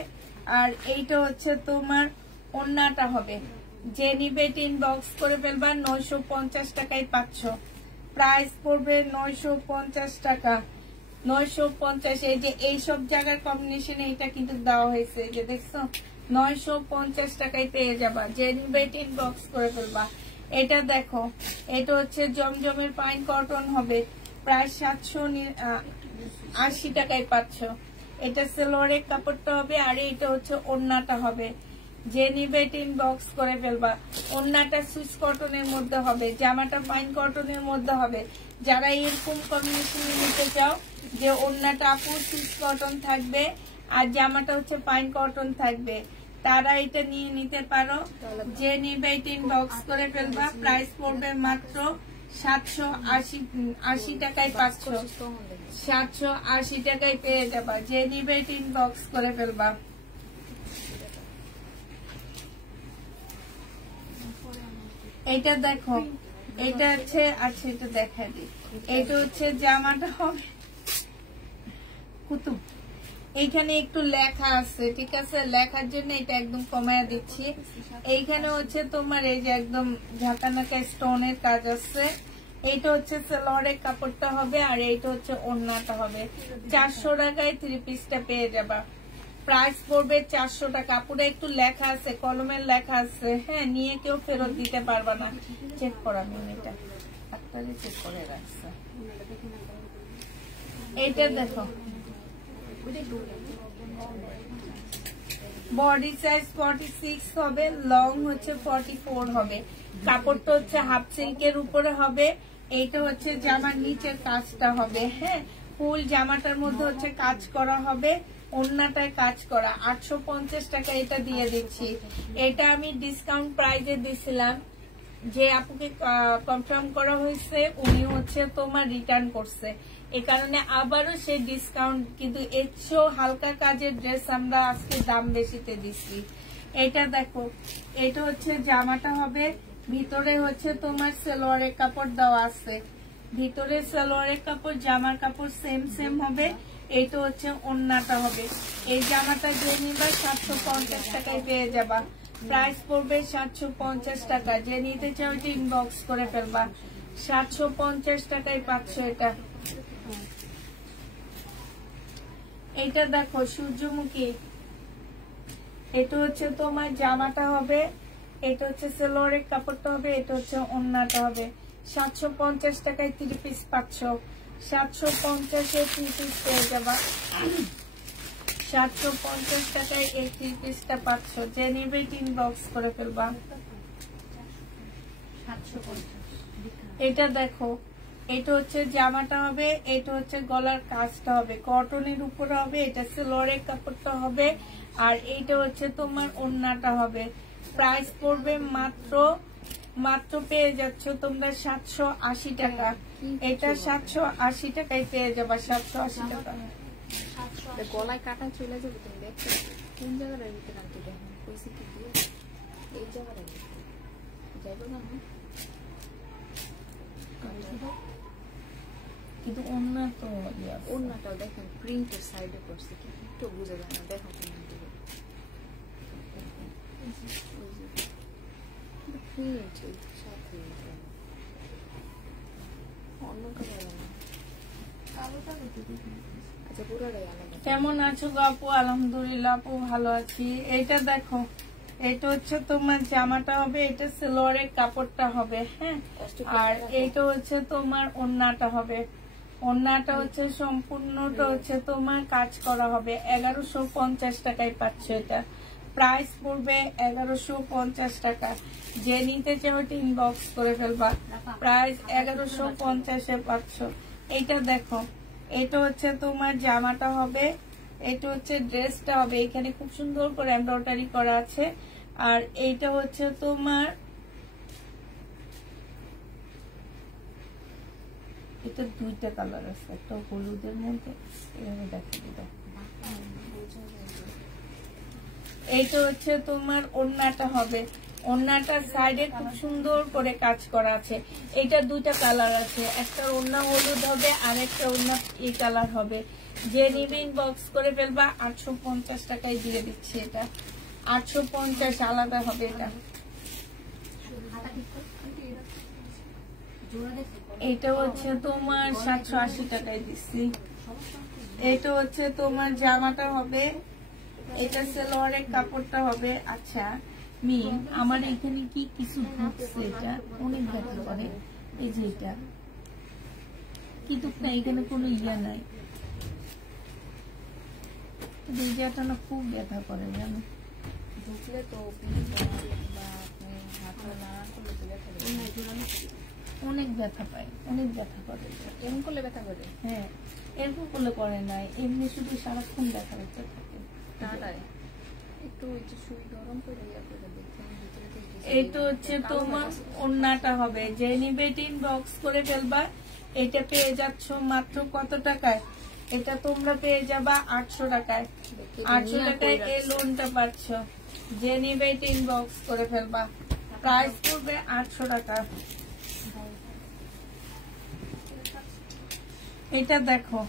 আর এইটা হচ্ছে তোমার ওড়নাটা হবে। যে নিবে ইনবক্স করে ফেলবা। 950 টাকায় পাচ্ছ। প্রাইস পড়বে 950 টাকা। 950। এই যে এইসব জায়গার কম্বিনেশনে এটা কিন্তু দেওয়া হয়েছে, যে দেখছো 950 টাকায় পেয়ে যাবা। যে নিবে ইনবক্স করে ফেলবা। এটা দেখো, এটা হচ্ছে জমজমের পাইন কটন হবে। প্রায় 780 টাকায় পাচ্ছ। এটা সালোয়ারের কাপড়টা হবে, আর এটা হচ্ছে ওড়নাটা হবে। যে নিবে ইনবক্স করে ফেলবা। ওড়নাটা সুইস কটনের মধ্যে হবে, জামাটা পাইন কটনের মধ্যে হবে। যারা এরকম কম্বিনেশন নিতে চাও, যে ওড়নাটা আপু সুইস কটন থাকবে আর জামাটা হচ্ছে পাইন কটন থাকবে, তারা এটা নিয়ে নিতে পারো। যে নিবে ইনবক্স করে ফেলবা। প্রাইস পড়বে মাত্র 780 টাকায় পাচ্ছ। 780 টাকায় পেয়ে যাবা। যে নিবে ইনবক্স করে ফেলবা। এইটা দেখো, এটা হচ্ছে, আচ্ছা এটা দেখা দিই। এটা হচ্ছে জামাটা হবে কুতুব। এইখানে একটু লেখা আছে, ঠিক আছে, লেখার জন্য এটা একদম কমায়া দিচ্ছি। এইখানে হচ্ছে তোমার এই যে একদম ঝাঁকানাকা স্টোনের কাজ আছে। এইটা হচ্ছে সালোয়ারের কাপড়টা হবে, আর এইটা হচ্ছে ওড়নাটা হবে। 400 টাকায় 3 পিসটা পেয়ে যাবা। প্রাইস পড়বে 400 টাকা। পুরো একটু লেখা আছে, কলমের লেখা আছে, হ্যাঁ নিয়ে কেউ ফেরত দিতে পারবা না। চেক করা এটা ডাক্তারে চেক করে রাখছে। এইটা দেখো, বডি সাইজ 46 হবে, লং হচ্ছে 44 হবে। কাপড়টা হচ্ছে হাফ সিল্কের উপরে হবে। এইটা হচ্ছে জামার নিচের কাজটা হবে, হ্যাঁ ফুল জামাটার মধ্যে হচ্ছে কাজ করা হবে, ওড়নাটায় কাজ করা। 850 টাকা এটা দিয়ে দিচ্ছি। এটা আমি ডিসকাউন্ট প্রাইজে দিছিলাম। যে আপুকে কনফার্ম করা হয়েছে উনি হচ্ছে তোমার রিটার্ন করছে, এই কারণে আবারও সেই ডিসকাউন্ট, কিন্তু এর চেয়েও হালকা কাজের ড্রেস আমরা আজকে দাম বেশিতে দিচ্ছি। এটা দেখো, এটা হচ্ছে জামাটা হবে, ভিতরে হচ্ছে তোমার সালোয়ারের কাপড় দেওয়া আছে। ভিতরে সালোয়ারের কাপড়, জামার কাপড় সেম সেম হবে। এইটা হচ্ছে ওড়নাটা হবে। এই জামাটা যে নিবা 750 টাকায় পেয়ে যাবা। প্রাইস পড়বে 750 টাকা। যে নিতে চাও এটা ইনবক্স করে ফেলবা। 750 টাকায় পাচ্ছ এটা। এইটা দেখো সূর্যমুখী, এটা হচ্ছে তোমার জামাটা হবে, এটা হচ্ছে সালোয়ারের কাপড়টা হবে, এটা হচ্ছে ওড়নাটা হবে। 750 টাকায় 3 পিস পাচ্ছ। 750-এ 3 পিস পেয়ে যাবা। 750 টাকায় এই 3 পিসটা পাচ্ছ। যে নিবে ইনবক্স করে ফেলবা। এটা দেখো, এটা হচ্ছে জামাটা হবে, এটা হচ্ছে গলার কাজটা হবে, কটনের উপরে হবে, এটা সালোয়ারের কাপড়টা হবে, আর এইটা হচ্ছে তোমার ওড়নাটা হবে। প্রাইস পড়বে মাত্র পেয়ে যাচ্ছ তোমরা 780 টাকা। এটা 780 টাকায় পেয়ে যাবা। 780 টাকা। গলায় কাটা চলে যাবে। তুমি দেখো কোন জায়গাটার ভিতরে আনতে দেখো কইছি কি দিয়ে এই জায়গাটা যাইবো না কিন্তু ওড়না তো ওড়নাটাও দেখেন প্রিন্টের সাইডে করছে কি একটু বুঝে যায় না। দেখো প্রিন্ট সাথে অন্য কালার না। আচ্ছা পুরোটাই আলাদা। কেমন আছো আপু? আলহামদুলিল্লাহ আপু ভালো আছি। এইটা দেখো, এটা হচ্ছে তোমার জামাটা হবে, এটা সালোয়ারের কাপড়টা হবে, হ্যাঁ। আর এইটা হচ্ছে তোমার ওড়নাটা হবে। ওড়নাটা হচ্ছে সম্পূর্ণটা হচ্ছে তোমার কাজ করা হবে। 1150 টাকায় পাচ্ছ এটা। প্রাইস পড়বে 1150 টাকা। যে নিতে চাও ইনবক্স করে ফেলবা। প্রাইস 1150-এ পাচ্ছ। এইটা দেখো, এটা হচ্ছে তোমার জামাটা হবে, এটা হচ্ছে ড্রেসটা হবে। এখানে খুব সুন্দর করে এমব্রয়ডারি করা আছে। আর এইটা হচ্ছে তোমার, এটা 2টা কালার আছে, একটা হলুদের মধ্যে, এইটা হচ্ছে তোমার ওড়নাটা হবে। ওড়নাটার সাইডে খুব সুন্দর করে কাজ করা আছে। এটা 2টা কালার আছে, একটা ওড়না হলুদ হবে আর একটা ওড়না এই কালার হবে। যে নিবে ইনবক্স করে ফেলবা। 850 টাকায় দিয়ে দিচ্ছি এটা। 850 আলাদা হবে এটা। এটা হচ্ছে তোমার 780 টাকায় দিচ্ছি। এটা হচ্ছে তোমার জামাটা হবে, এটা সালোয়ারের কাপড়টা হবে। আচ্ছা মিম, আমার এখানে কি কিছু ঢুকছে, এটা অনেক ব্যথা করে। এই যে এটা কিন্তু না, এখানে কোনো ইয়া নাই। এই জায়গাটা না খুব ব্যথা করে জানো। ঢুকলে তো অনেক ব্যথা পায়, অনেক ব্যথা করে। এরকম করলে ব্যথা করে? হ্যাঁ, এরকম করলে করে নাই, এমনি শুধু সারাক্ষণ ব্যথা হতে থাকে। একটু সুই গরম করে এইটা হচ্ছে তোমার ওড়নাটা হবে। যে নিবে ইনবক্স করে ফেলবা। এটা পেয়ে যাচ্ছ মাত্র কত টাকায়? এটা তোমরা পেয়ে যাবা 800 টাকায়। 800 টাকায় এই লোনটা পাচ্ছ। যে নিবে ইনবক্স করে ফেলবা। প্রাইস পড়বে 800 টাকা। এটা দেখো,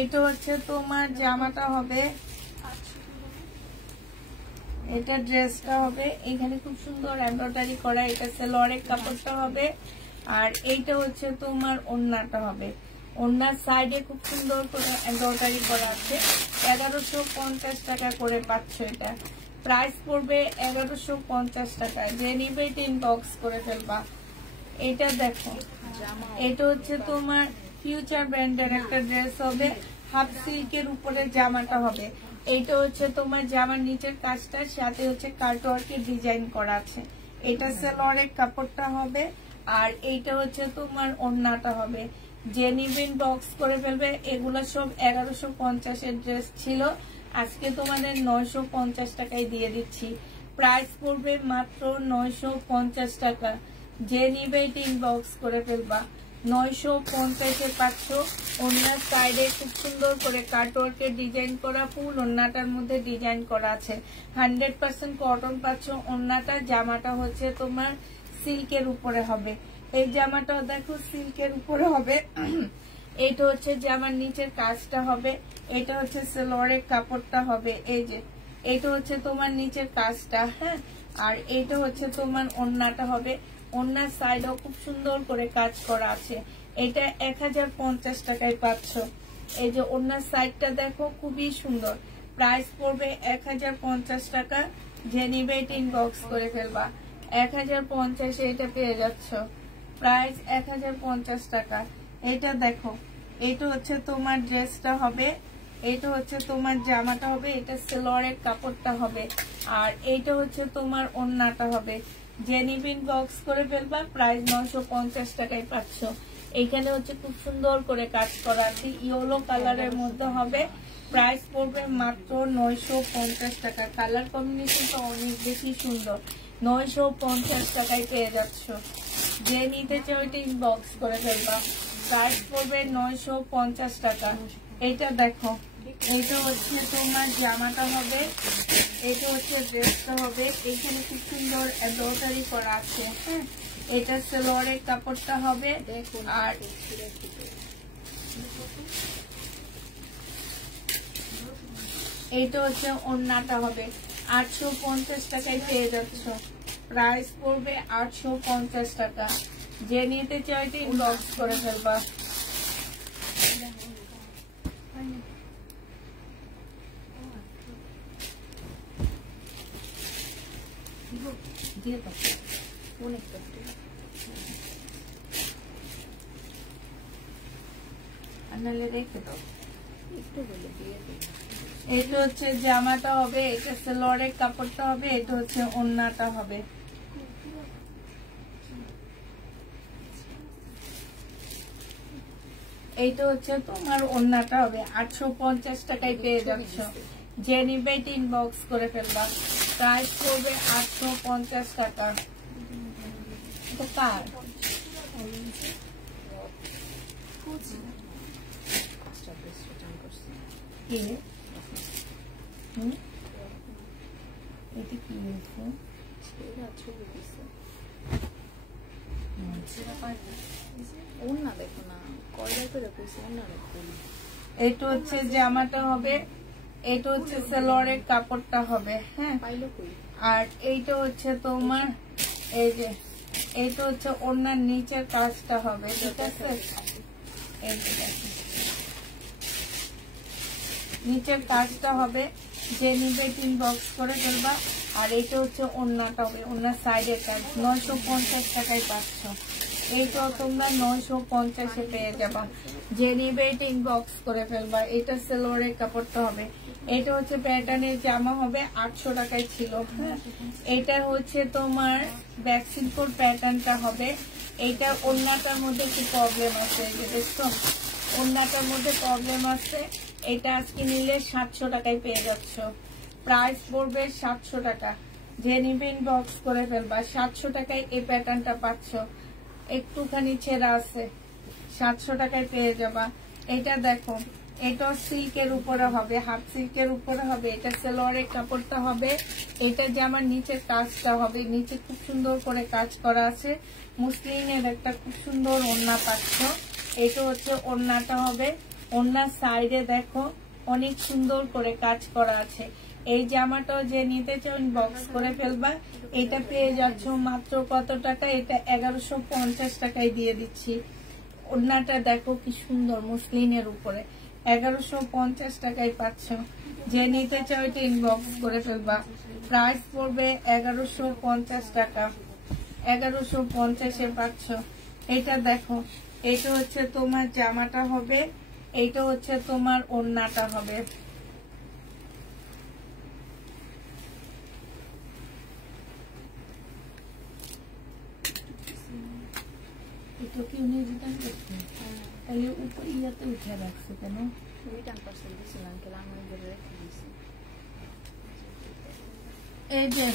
এটা হচ্ছে তোমার জামাটা হবে, এটা ড্রেসটা হবে। এখানে খুব সুন্দর এমব্রয়ডারি করা, এটা সালোয়ারের কাপড়টা হবে। আর এইটা হচ্ছে তোমার ওড়নাটা হবে। ওড়নার সাইডে খুব সুন্দর করে এমব্রয়ডারি করা আছে। 1150 টাকা করে পাচ্ছ এটা। প্রাইস পড়বে 1150 টাকা। যে নিবে ইনবক্স করে ফেলবা। এটা দেখো, এটা হচ্ছে তোমার ফিউচার ব্র্যান্ডের একটা ড্রেস হবে, হাফ সিল্কের উপরে জামাটা হবে। এইটা হচ্ছে তোমার জামার নিচের কাজটা, সাথে হচ্ছে কাটওয়ার্কের ডিজাইন করা আছে। এটা সালোয়ারের কাপড়টা হবে, আর এইটা হচ্ছে তোমার ওড়নাটা হবে। যে নিবেন বক্স করে ফেলবে। এগুলো সব 1150-এর ড্রেস ছিল, আজকে তোমাদের 950 টাকায় দিয়ে দিচ্ছি। প্রাইস পড়বে মাত্র 950 টাকা। যে নিবে ইনবক্স করে ফেলবা। 950-এ পাচ্ছ। ওড়নার সাইডে খুব সুন্দর করে কাটওয়ার্কের ডিজাইন করা, ফুল ওড়নাটার মধ্যে ডিজাইন করা আছে। 100% কটন পাচ্ছ। ওড়নাটা, জামাটা হচ্ছে তোমার সিল্কের উপরে হবে। এই জামাটাও দেখো সিল্কের উপরে হবে। এইটা হচ্ছে জামার নিচের কাজটা হবে, এটা হচ্ছে সালোয়ারের কাপড়টা হবে। এই যে এটা হচ্ছে তোমার নিচের কাজটা, হ্যাঁ। আর এইটা হচ্ছে তোমার ওড়নাটা হবে, ওড়নার সাইডেও খুব সুন্দর করে কাজ করা আছে। এটা 1050 টাকায় পাচ্ছ। এই যে ওড়নার সাইডটা দেখো খুবই সুন্দর, প্রাইস পড়বে 1050 টাকা। যে নিবে এটা ইনবক্স করে ফেলবা। 1050 এটা পেয়ে যাচ্ছ, প্রাইস 1050 টাকা। এটা দেখো, এটা হচ্ছে তোমার ড্রেসটা হবে, এটা হচ্ছে তোমার জামাটা হবে, এটা সালোয়ারের কাপড়টা হবে, আর এইটা হচ্ছে তোমার ওড়নাটা হবে। যে নিবে ইনবক্স করে ফেলবা, প্রাইস 950 টাকায় পাচ্ছ। এইখানে হচ্ছে খুব সুন্দর করে কাজ করা আছে, ইয়েলো কালারের মধ্যে হবে, প্রাইস পড়বে মাত্র 950 টাকা। কালার কম্বিনেশনটা অনেক বেশি সুন্দর, 950 টাকায় পেয়ে যাচ্ছ। যে নিতে চাও এটা ইনবক্স করে ফেলবা, প্রাইস পড়বে 950 টাকা। এটা দেখো, এটা হচ্ছে তোমার জামাটা হবে, এটা হচ্ছে ড্রেসটা হবে। এখানে খুব সুন্দর এমব্রয়ডারি করা আছে, হ্যাঁ। এটা সালোয়ারের কাপড়টা হবে, আর এইটা হচ্ছে ওড়নাটা হবে। 850 টাকায় পেয়ে যাচ্ছ, প্রাইস পড়বে 850 টাকা। যে নিতে চাইতে ইনবক্স করে ফেলবা। রেখে দাও, এটা হচ্ছে জামাটা হবে, এটা সালোয়ারের কাপড়টা হবে, এটা হচ্ছে ওড়নাটা হবে। এইটা হচ্ছে তোমার ওড়নাটা হবে, 850 টাকায় পেয়ে যাচ্ছ। যে নিবে এটা ইনবক্স করে ফেলবা, প্রাইস পড়বে 850 টাকা। এটা কার? কি এটা কি হয়েছে? এটা হচ্ছে জামাটা হবে, এটা হচ্ছে সালোয়ারের কাপড়টা হবে, হ্যাঁ। আর এইটা হচ্ছে তোমার, এই যে এইটা হচ্ছে ওড়নার নিচের কাজটা হবে, ঠিক আছে। এই যে নিচের কাজটা হবে, যে নিবে ইনবক্স করে ফেলবা। আর এটা হচ্ছে ওড়নাটা হবে, ওড়নার সাইডের কাজ। 950 টাকায় পাচ্ছ। এইটাও তোমরা 950-এ পেয়ে যাবা। যে নিবে এটা ইনবক্স করে ফেলবা। এটা সালোয়ারের কাপড়টা হবে, এটা হচ্ছে প্যাটার্নের জামা হবে, 800 টাকায় ছিল, হ্যাঁ। এটা হচ্ছে তোমার ব্যাক সিল্কর প্যাটার্নটা হবে। এইটা ওড়নাটার মধ্যে একটু প্রবলেম আছে, দেখছো ওড়নাটার মধ্যে প্রবলেম আছে। এটা আজকে নিলে 700 টাকায় পেয়ে যাচ্ছ, প্রাইস পড়বে 700 টাকা। যে নিবে ইনবক্স করে ফেলবা। 700 টাকায় এই প্যাটার্নটা পাচ্ছ, একটুখানি ছেঁড়া আছে, 700 টাকায় পেয়ে যাবা। এটা দেখো, এটা সিল্কের উপরে হবে, হাফ সিল্কের উপরে হবে, এটা সালোয়ারের কাপড়টা হবে, এটা যে আমার নিচের কাজটা হবে, নিচে খুব সুন্দর করে কাজ করা আছে। মুসলিনের একটা খুব সুন্দর ওড়না পাচ্ছ। এটা হচ্ছে ওড়নাটা হবে, ওড়নার সাইডে দেখো অনেক সুন্দর করে কাজ করা আছে। এই জামাটাও যে নিতে চাও ইনবক্স করে ফেলবা। এটা পেয়ে যাচ্ছ মাত্র কত টাকা? এটা 1150 টাকায় দিয়ে দিচ্ছি। ওড়নাটা দেখো কি সুন্দর, মুসলিনের উপরে 1150 টাকায় পাচ্ছ। যে নিতে চাও এটা ইনবক্স করে ফেলবা, প্রাইস পড়বে 1150 টাকা। 1150-এ পাচ্ছ। এটা দেখো, এটা হচ্ছে তোমার জামাটা হবে, এইটা হচ্ছে তোমার ওড়নাটা হবে। এটা কি উনি রিটার্ন করছেন? তাহলে উপর ইয়াতে উঠে রাখছে কেন? এই যে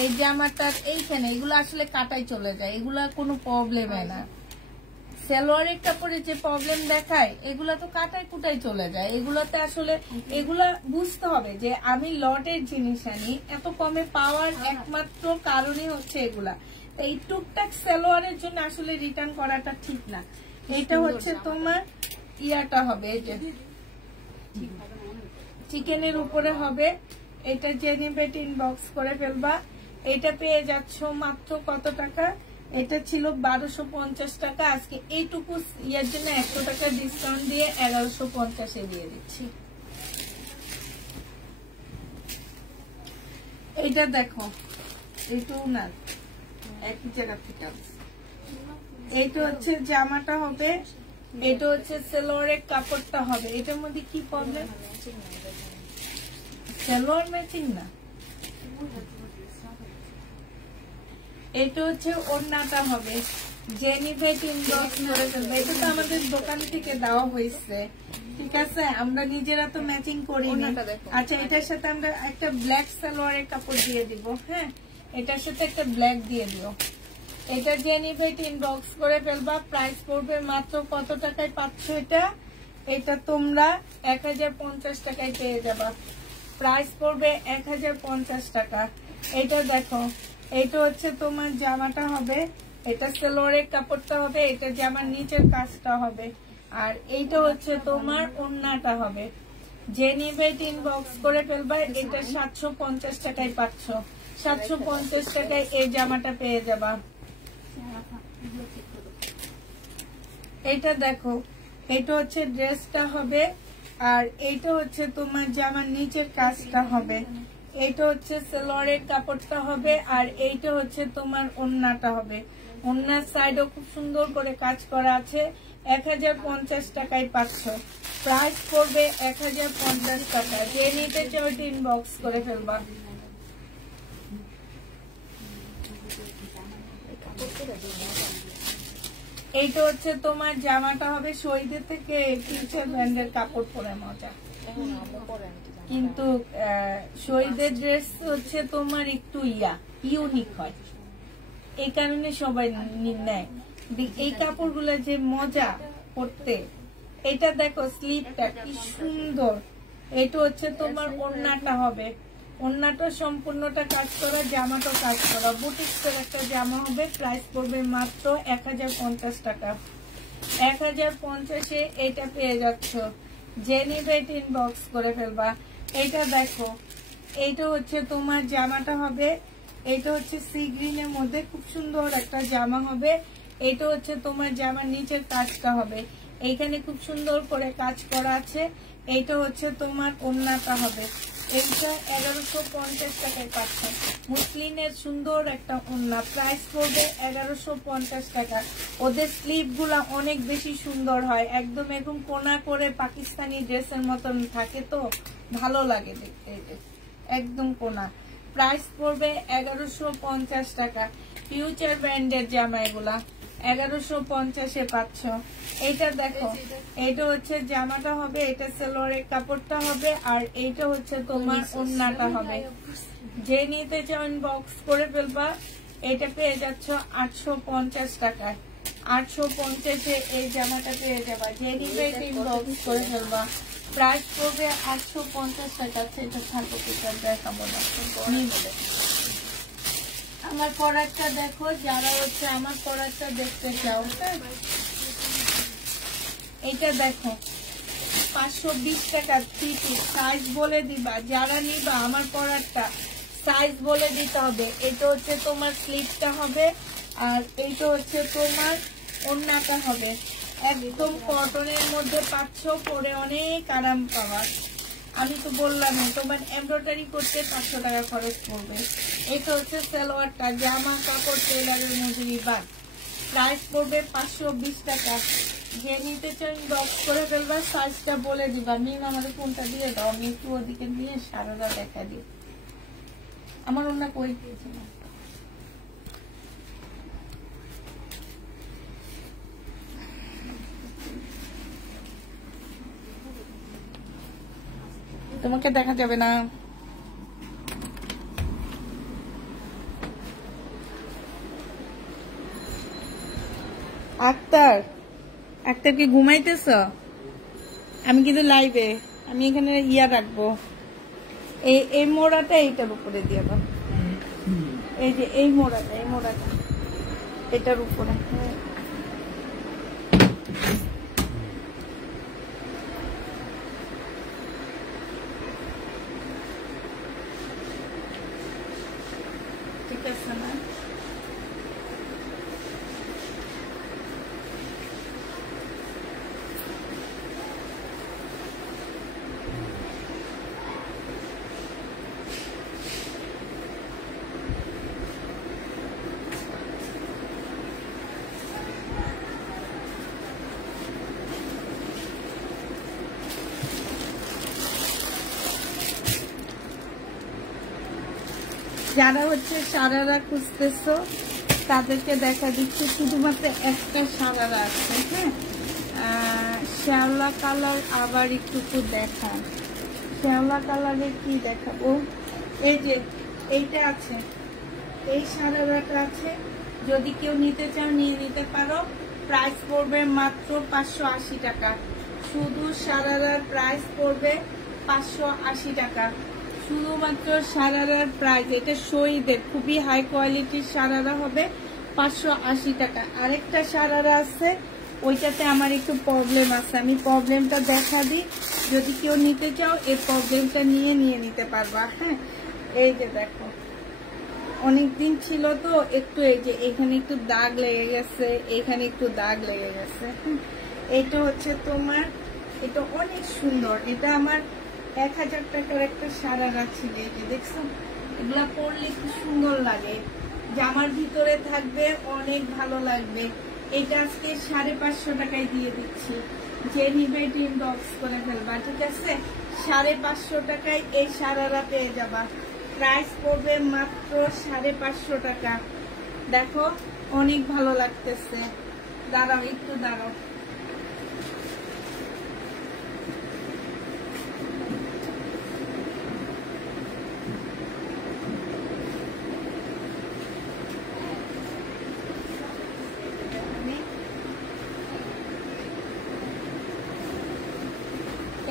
এই জামাটার এইখানে এগুলো আসলে কাটাই চলে যায়, এগুলা কোনো প্রবলেম হয় না। সালোয়ারের কাপড়ে যে প্রবলেম দেখায় এগুলা তো কাটাই কুটাই চলে যায়। এগুলাতে আসলে এগুলা বুঝতে হবে যে আমি লটের জিনিস আনি, এত কমে পাওয়ার একমাত্র কারণই হচ্ছে এগুলা। এই টুকটাক সালোয়ারের জন্য আসলে রিটার্ন করাটা ঠিক না। এটা হচ্ছে তোমার ইয়াটা হবে, এই যে চিকেনের উপরে হবে। এটা জেনে বেট ইনবক্স করে ফেলবা। এটা পেয়ে যাচ্ছ মাত্র কত টাকা? এটা ছিল 1250 টাকা। আজকে এইটুকু ইয়ার জন্য 100 টাকা ডিসকাউন্ট দিয়ে 1150 দিয়ে দিচ্ছি। এইটা দেখো, এইটাও না একই জায়গা থেকে আসছে। এইটা হচ্ছে জামাটা হবে, এটা হচ্ছে সালোয়ারের কাপড়টা হবে। এটার মধ্যে কি প্রবলেম? সালোয়ার ম্যাচিং না, এটা হচ্ছে ওড়নাটা হবে। জেনিভেট ইনবক্স করে ফেলবে। এটা তো আমাদের দোকান থেকে দেওয়া হয়েছে, ঠিক আছে, আমরা নিজেরা তো ম্যাচিং করিনি। আচ্ছা, এটার সাথে আমরা একটা ব্ল্যাক সালোয়ারের কাপড় দিয়ে দিব। হ্যাঁ, এটার সাথে একটা ব্ল্যাক দিয়ে দিও। এটা জেনিভেট ইনবক্স করে ফেলবা। প্রাইস পড়বে মাত্র কত টাকায় পাচ্ছ এটা? এটা তোমরা 1050 টাকায় পেয়ে যাবা। প্রাইস পড়বে 1050 টাকা। এটা দেখো, এটা হচ্ছে তোমার জামাটা হবে, এটা সালোয়ারের কাপড়টা হবে, এটা জামার নিচের কাজটা হবে, আর এইটা হচ্ছে তোমার ওড়নাটা হবে। জেনিভেট ইনবক্স করে ফেলবা। এটা 750 টাকায় পাচ্ছ। 750 টাকায় এই জামাটা পেয়ে যাবা। এটা দেখো, এটা হচ্ছে ড্রেসটা হবে, আর এইটা হচ্ছে তোমার জামার নিচের কাজটা হবে। এইটা হচ্ছে সালোয়ারের কাপড়টা হবে, আর এইটা হচ্ছে তোমার ওড়নাটা হবে। ওড়নার সাইডও খুব সুন্দর করে কাজ করা আছে। 1050 টাকায় পাচ্ছ। প্রাইস পড়বে 1050 টাকা। যে নিতে চাও ইনবক্স করে ফেলবা। এইটা হচ্ছে তোমার জামাটা হবে, শহীদের থেকে ফিউচার ব্র্যান্ডের কাপড় পরে মজা, কিন্তু শহীদের ড্রেস হচ্ছে তোমার একটু ইউনিক হয়, এই কারণে সবাই নেয়। এই কাপড়গুলো যে মজা পরতে। এটা দেখো, স্লিপটা কি সুন্দর। এটা হচ্ছে তোমার ওড়নাটা হবে, ওড়নাটা সম্পূর্ণটা কাজ করা, জামাটা কাজ করা, বুটিক্সের একটা জামা হবে। প্রাইস পড়বে মাত্র 1050 টাকা। 1050-এ এটা পেয়ে যাচ্ছ। জেনিভেট ইনবক্স করে ফেলবা। এটা দেখো, এইটা হচ্ছে তোমার জামাটা হবে, এটা হচ্ছে সি গ্রিনের মধ্যে খুব সুন্দর একটা জামা হবে। এটা হচ্ছে তোমার জামার নিচের কাজটা হবে, এইখানে খুব সুন্দর করে কাজ করা আছে। এইটা হচ্ছে তোমার ওড়নাটা হবে। এইটা 1150 টাকায় পাচ্ছ। মুসলিনের সুন্দর একটা ওড়না। প্রাইস পড়বে 1150 টাকা। ওদের স্লিভ গুলা অনেক বেশি সুন্দর হয়, একদম এরকম কোনা করে পাকিস্তানি ড্রেসের মতন থাকে, তো ভালো লাগে দেখতে। একদম কোনা। প্রাইস পড়বে 1150 টাকা। ফিউচার ব্র্যান্ডের জামা এগুলা 1150-এ পাচ্ছ। এইটা দেখো, এইটা হচ্ছে জামাটা হবে, এটা সালোয়ারের কাপড়টা হবে, আর এইটা হচ্ছে তোমার ওড়নাটা হবে। যে নিতে চাও ইনবক্স করে ফেলবা। এটা পেয়ে যাচ্ছ 850 টাকায়। 850-এ এই জামাটা পেয়ে যাবা। যে নিতে ইনবক্স করে ফেলবা। প্রাইস পড়বে 850 টাকা। এটা থাকো, এটা দেখাবো না। আমার পরাটা দেখো, যারা হচ্ছে আমার পরাটা দেখতে চাও, এটা দেখো 520 টাকা। 3 পিস সাইজ বলে দিবা, যারা নিবা আমার পরাটা সাইজ বলে দিতে হবে। এটা হচ্ছে তোমার স্লিপটা হবে, আর এইটা হচ্ছে তোমার ওড়নাটা হবে। একদম কটনের মধ্যে পাচ্ছ, পরে অনেক আরাম পাওয়া। আমি তো বললাম তোমার এমব্রয়ডারি করতে 500 টাকা খরচ পড়বে। এটা হচ্ছে সালোয়ারটা, জামা কাপড় টেলারের মজুরি বাদ। প্রাইস পড়বে 520 টাকা। যে নিতে চাই বক্স করে ফেলবা, সাইজটা বলে দিবা। মিম আমাদের কোনটা দিয়ে দাও, আমি একটু ওদিকে দিয়ে সারাটা দেখা দিই। আমার ওনা কই দিয়েছে না। তোমাকে দেখা যাবে না। আক্তার, আক্তার কি ঘুমাইতেছ? আমি কিন্তু লাইভে, আমি এখানে রাখবো। এই মোড়াটা এইটার উপরে দিয়ে দাও। এই যে এই মোড়াটা, এটার উপরে। ঠিক আছে না? যারা হচ্ছে সারারা খুঁজতেছো তাদেরকে দেখা দিচ্ছে, শুধুমাত্র একটা সারারা আছে। হ্যাঁ, শ্যাওলা কালার আবার একটু দেখা। শ্যাওলা কালারের কি দেখাবো? এই যে এইটা আছে, এই সারারাটা আছে, যদি কেউ নিতে চাও নিয়ে নিতে পারো। প্রাইস পড়বে মাত্র 580 টাকা। শুধু সারারার প্রাইস পড়বে 580 টাকা, শুধুমাত্র সারারার প্রাইস। এটা শহীদের খুবই হাই কোয়ালিটির সারারা হবে, 580 টাকা। আরেকটা সারারা আছে, ওইটাতে আমার একটু প্রবলেম আছে, আমি প্রবলেমটা দেখা দিই। যদি কেউ নিতে চাও এই প্রবলেমটা নিয়ে নিতে পারবা। হ্যাঁ, এই যে দেখো অনেকদিন ছিল তো একটু, এই যে এখানে একটু দাগ লেগে গেছে, এখানে একটু দাগ লেগে গেছে। এটা হচ্ছে তোমার, এটা অনেক সুন্দর। এটা আমার 1000 টাকার একটা সারারা ছিল। এই যে দেখছো, এগুলা পরলে কি সুন্দর লাগে, জামার ভিতরে থাকবে, অনেক ভালো লাগবে। এটা আজকে 550 টাকায় দিয়ে দিচ্ছি। যে নিবে ইনবক্স করে ফেলবা, ঠিক আছে? 550 টাকায় এই সারারা পেয়ে যাবা। প্রাইস পড়বে মাত্র 550 টাকা। দেখো অনেক ভালো লাগতেছে। দাঁড়াও একটু দাঁড়াও,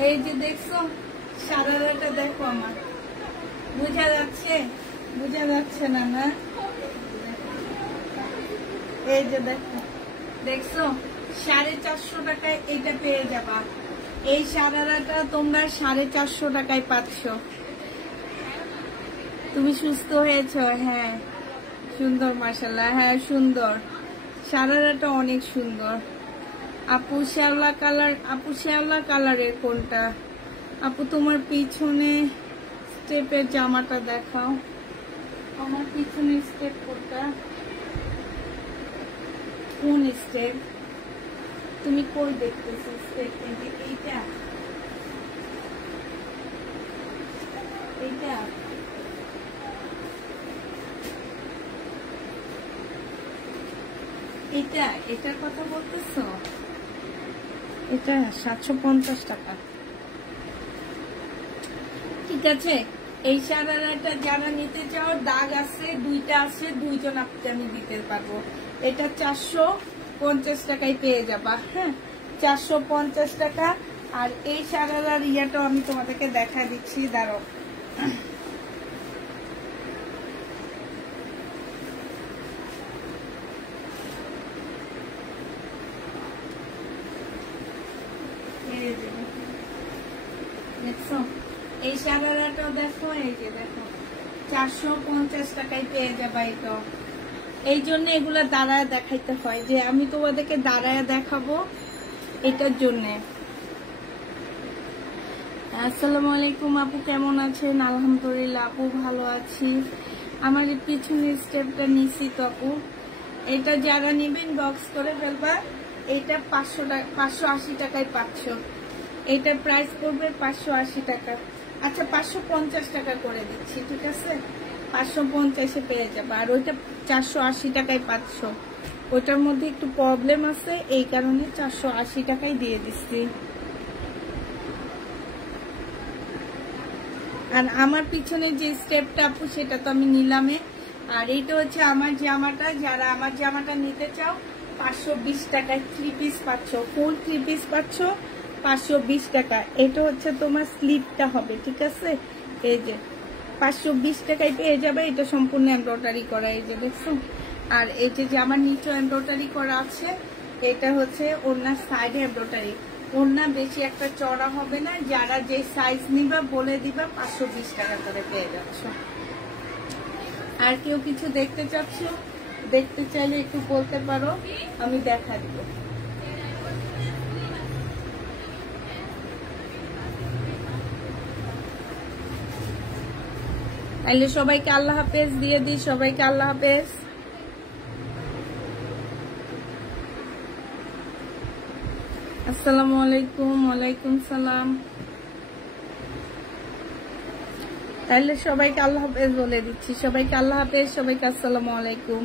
এই যে দেখছো সারারাটা, দেখো আমার বোঝা যাচ্ছে? বোঝা যাচ্ছে না? না, এই যে দেখো, দেখছো 450 টাকায় এটা পেয়ে যাবা। এই সারারাটা তোমরা 450 টাকায় পাচ্ছ। তুমি সুস্থ হয়েছ? হ্যাঁ সুন্দর, মাশাআল্লাহ। হ্যাঁ সুন্দর, সারারাটা অনেক সুন্দর। আপু শ্যাওলা কালার, আপু শ্যাওলা কালারের কোনটা? আপু তোমার পিছনে স্টেপের জামাটা দেখাও। আমার পিছনের স্টেপ কোনটা? কোন স্টেপ? তুমি কই দেখতেছো স্টেপ? এইটা, এইটা, এটা, এটার কথা বলতেছো? এটা 750 টাকা। ঠিক আছে, এই সারারাটা যারা নিতে চাও, দাগ আছে, দুইটা আছে, দুইজন আপনি আমি দিতে পারবো। এটা 450 টাকায় পেয়ে যাবা। হ্যাঁ 450 টাকা। আর এই সারারার ইয়াটাও আমি তোমাদেরকে দেখা দিচ্ছি, দাঁড়াও। দেখছো এই সারারাটাও দেখো, এই যে দেখো 450 টাকায় পেয়ে যাবা। এটা এই জন্য এগুলা দাঁড়ায় দেখাইতে হয়, যে আমি তোমাদেরকে দাঁড়ায় দেখাবো এটার জন্য। আসসালামু আলাইকুম আপু, কেমন আছেন? আলহামদুলিল্লাহ আপু ভালো আছি। আমার পিছনের স্টেপটা নিছি তো আপু। এটা যারা নিবেন বক্স করে ফেলবা। এটা 580 টাকায় পাচ্ছ। এটার প্রাইস পড়বে 580 টাকা। আচ্ছা 550 টাকা করে দিচ্ছি, ঠিক আছে? 550-এ পেয়ে যাবে। আর ওইটা 480 টাকায় পাচ্ছ। ওইটার মধ্যে একটু প্রবলেম আছে, এই কারণে 480 টাকায় দিয়ে দিচ্ছি। আর আমার পিছনে যে স্টেপটা আপু, সেটা তো আমি নিলামে। আর এইটা হচ্ছে আমার জামাটা, যারা আমার জামাটা নিতে চাও 520 টাকায় 3 পিস পাচ্ছ, ফুল 3 পিস পাচ্ছ 520 টাকা। এটা হচ্ছে তোমার স্লিপটা হবে, ঠিক আছে? এই যে 520 টাকায় পেয়ে যাবে। এটা সম্পূর্ণ এমব্রয়ডারি করা, এই যে দেখছো। আর এই যে আমার নিচে এমব্রয়ডারি করা আছে, এটা হচ্ছে ওনার সাইডে এমব্রয়ডারি। ওনা বেশি একটা চড়া হবে না, যারা যে সাইজ নিবা বলে দিবা 520 টাকা করে পেয়ে যাচ্ছ। আর কেউ কিছু দেখতে চাচ্ছ, দেখতে চাইলে একটু বলতে পারো, আমি দেখা দিব। তাইলে সবাইকে আল্লাহ হাফেজ দিয়ে দিই, সবাইকে আল্লাহ হাফেজ। আসসালামু আলাইকুম। ওয়ালাইকুম সালাম। তাহলে সবাইকে আল্লাহ হাফেজ বলে দিচ্ছি, সবাইকে আল্লাহ হাফেজ, সবাইকে আসসালামু আলাইকুম।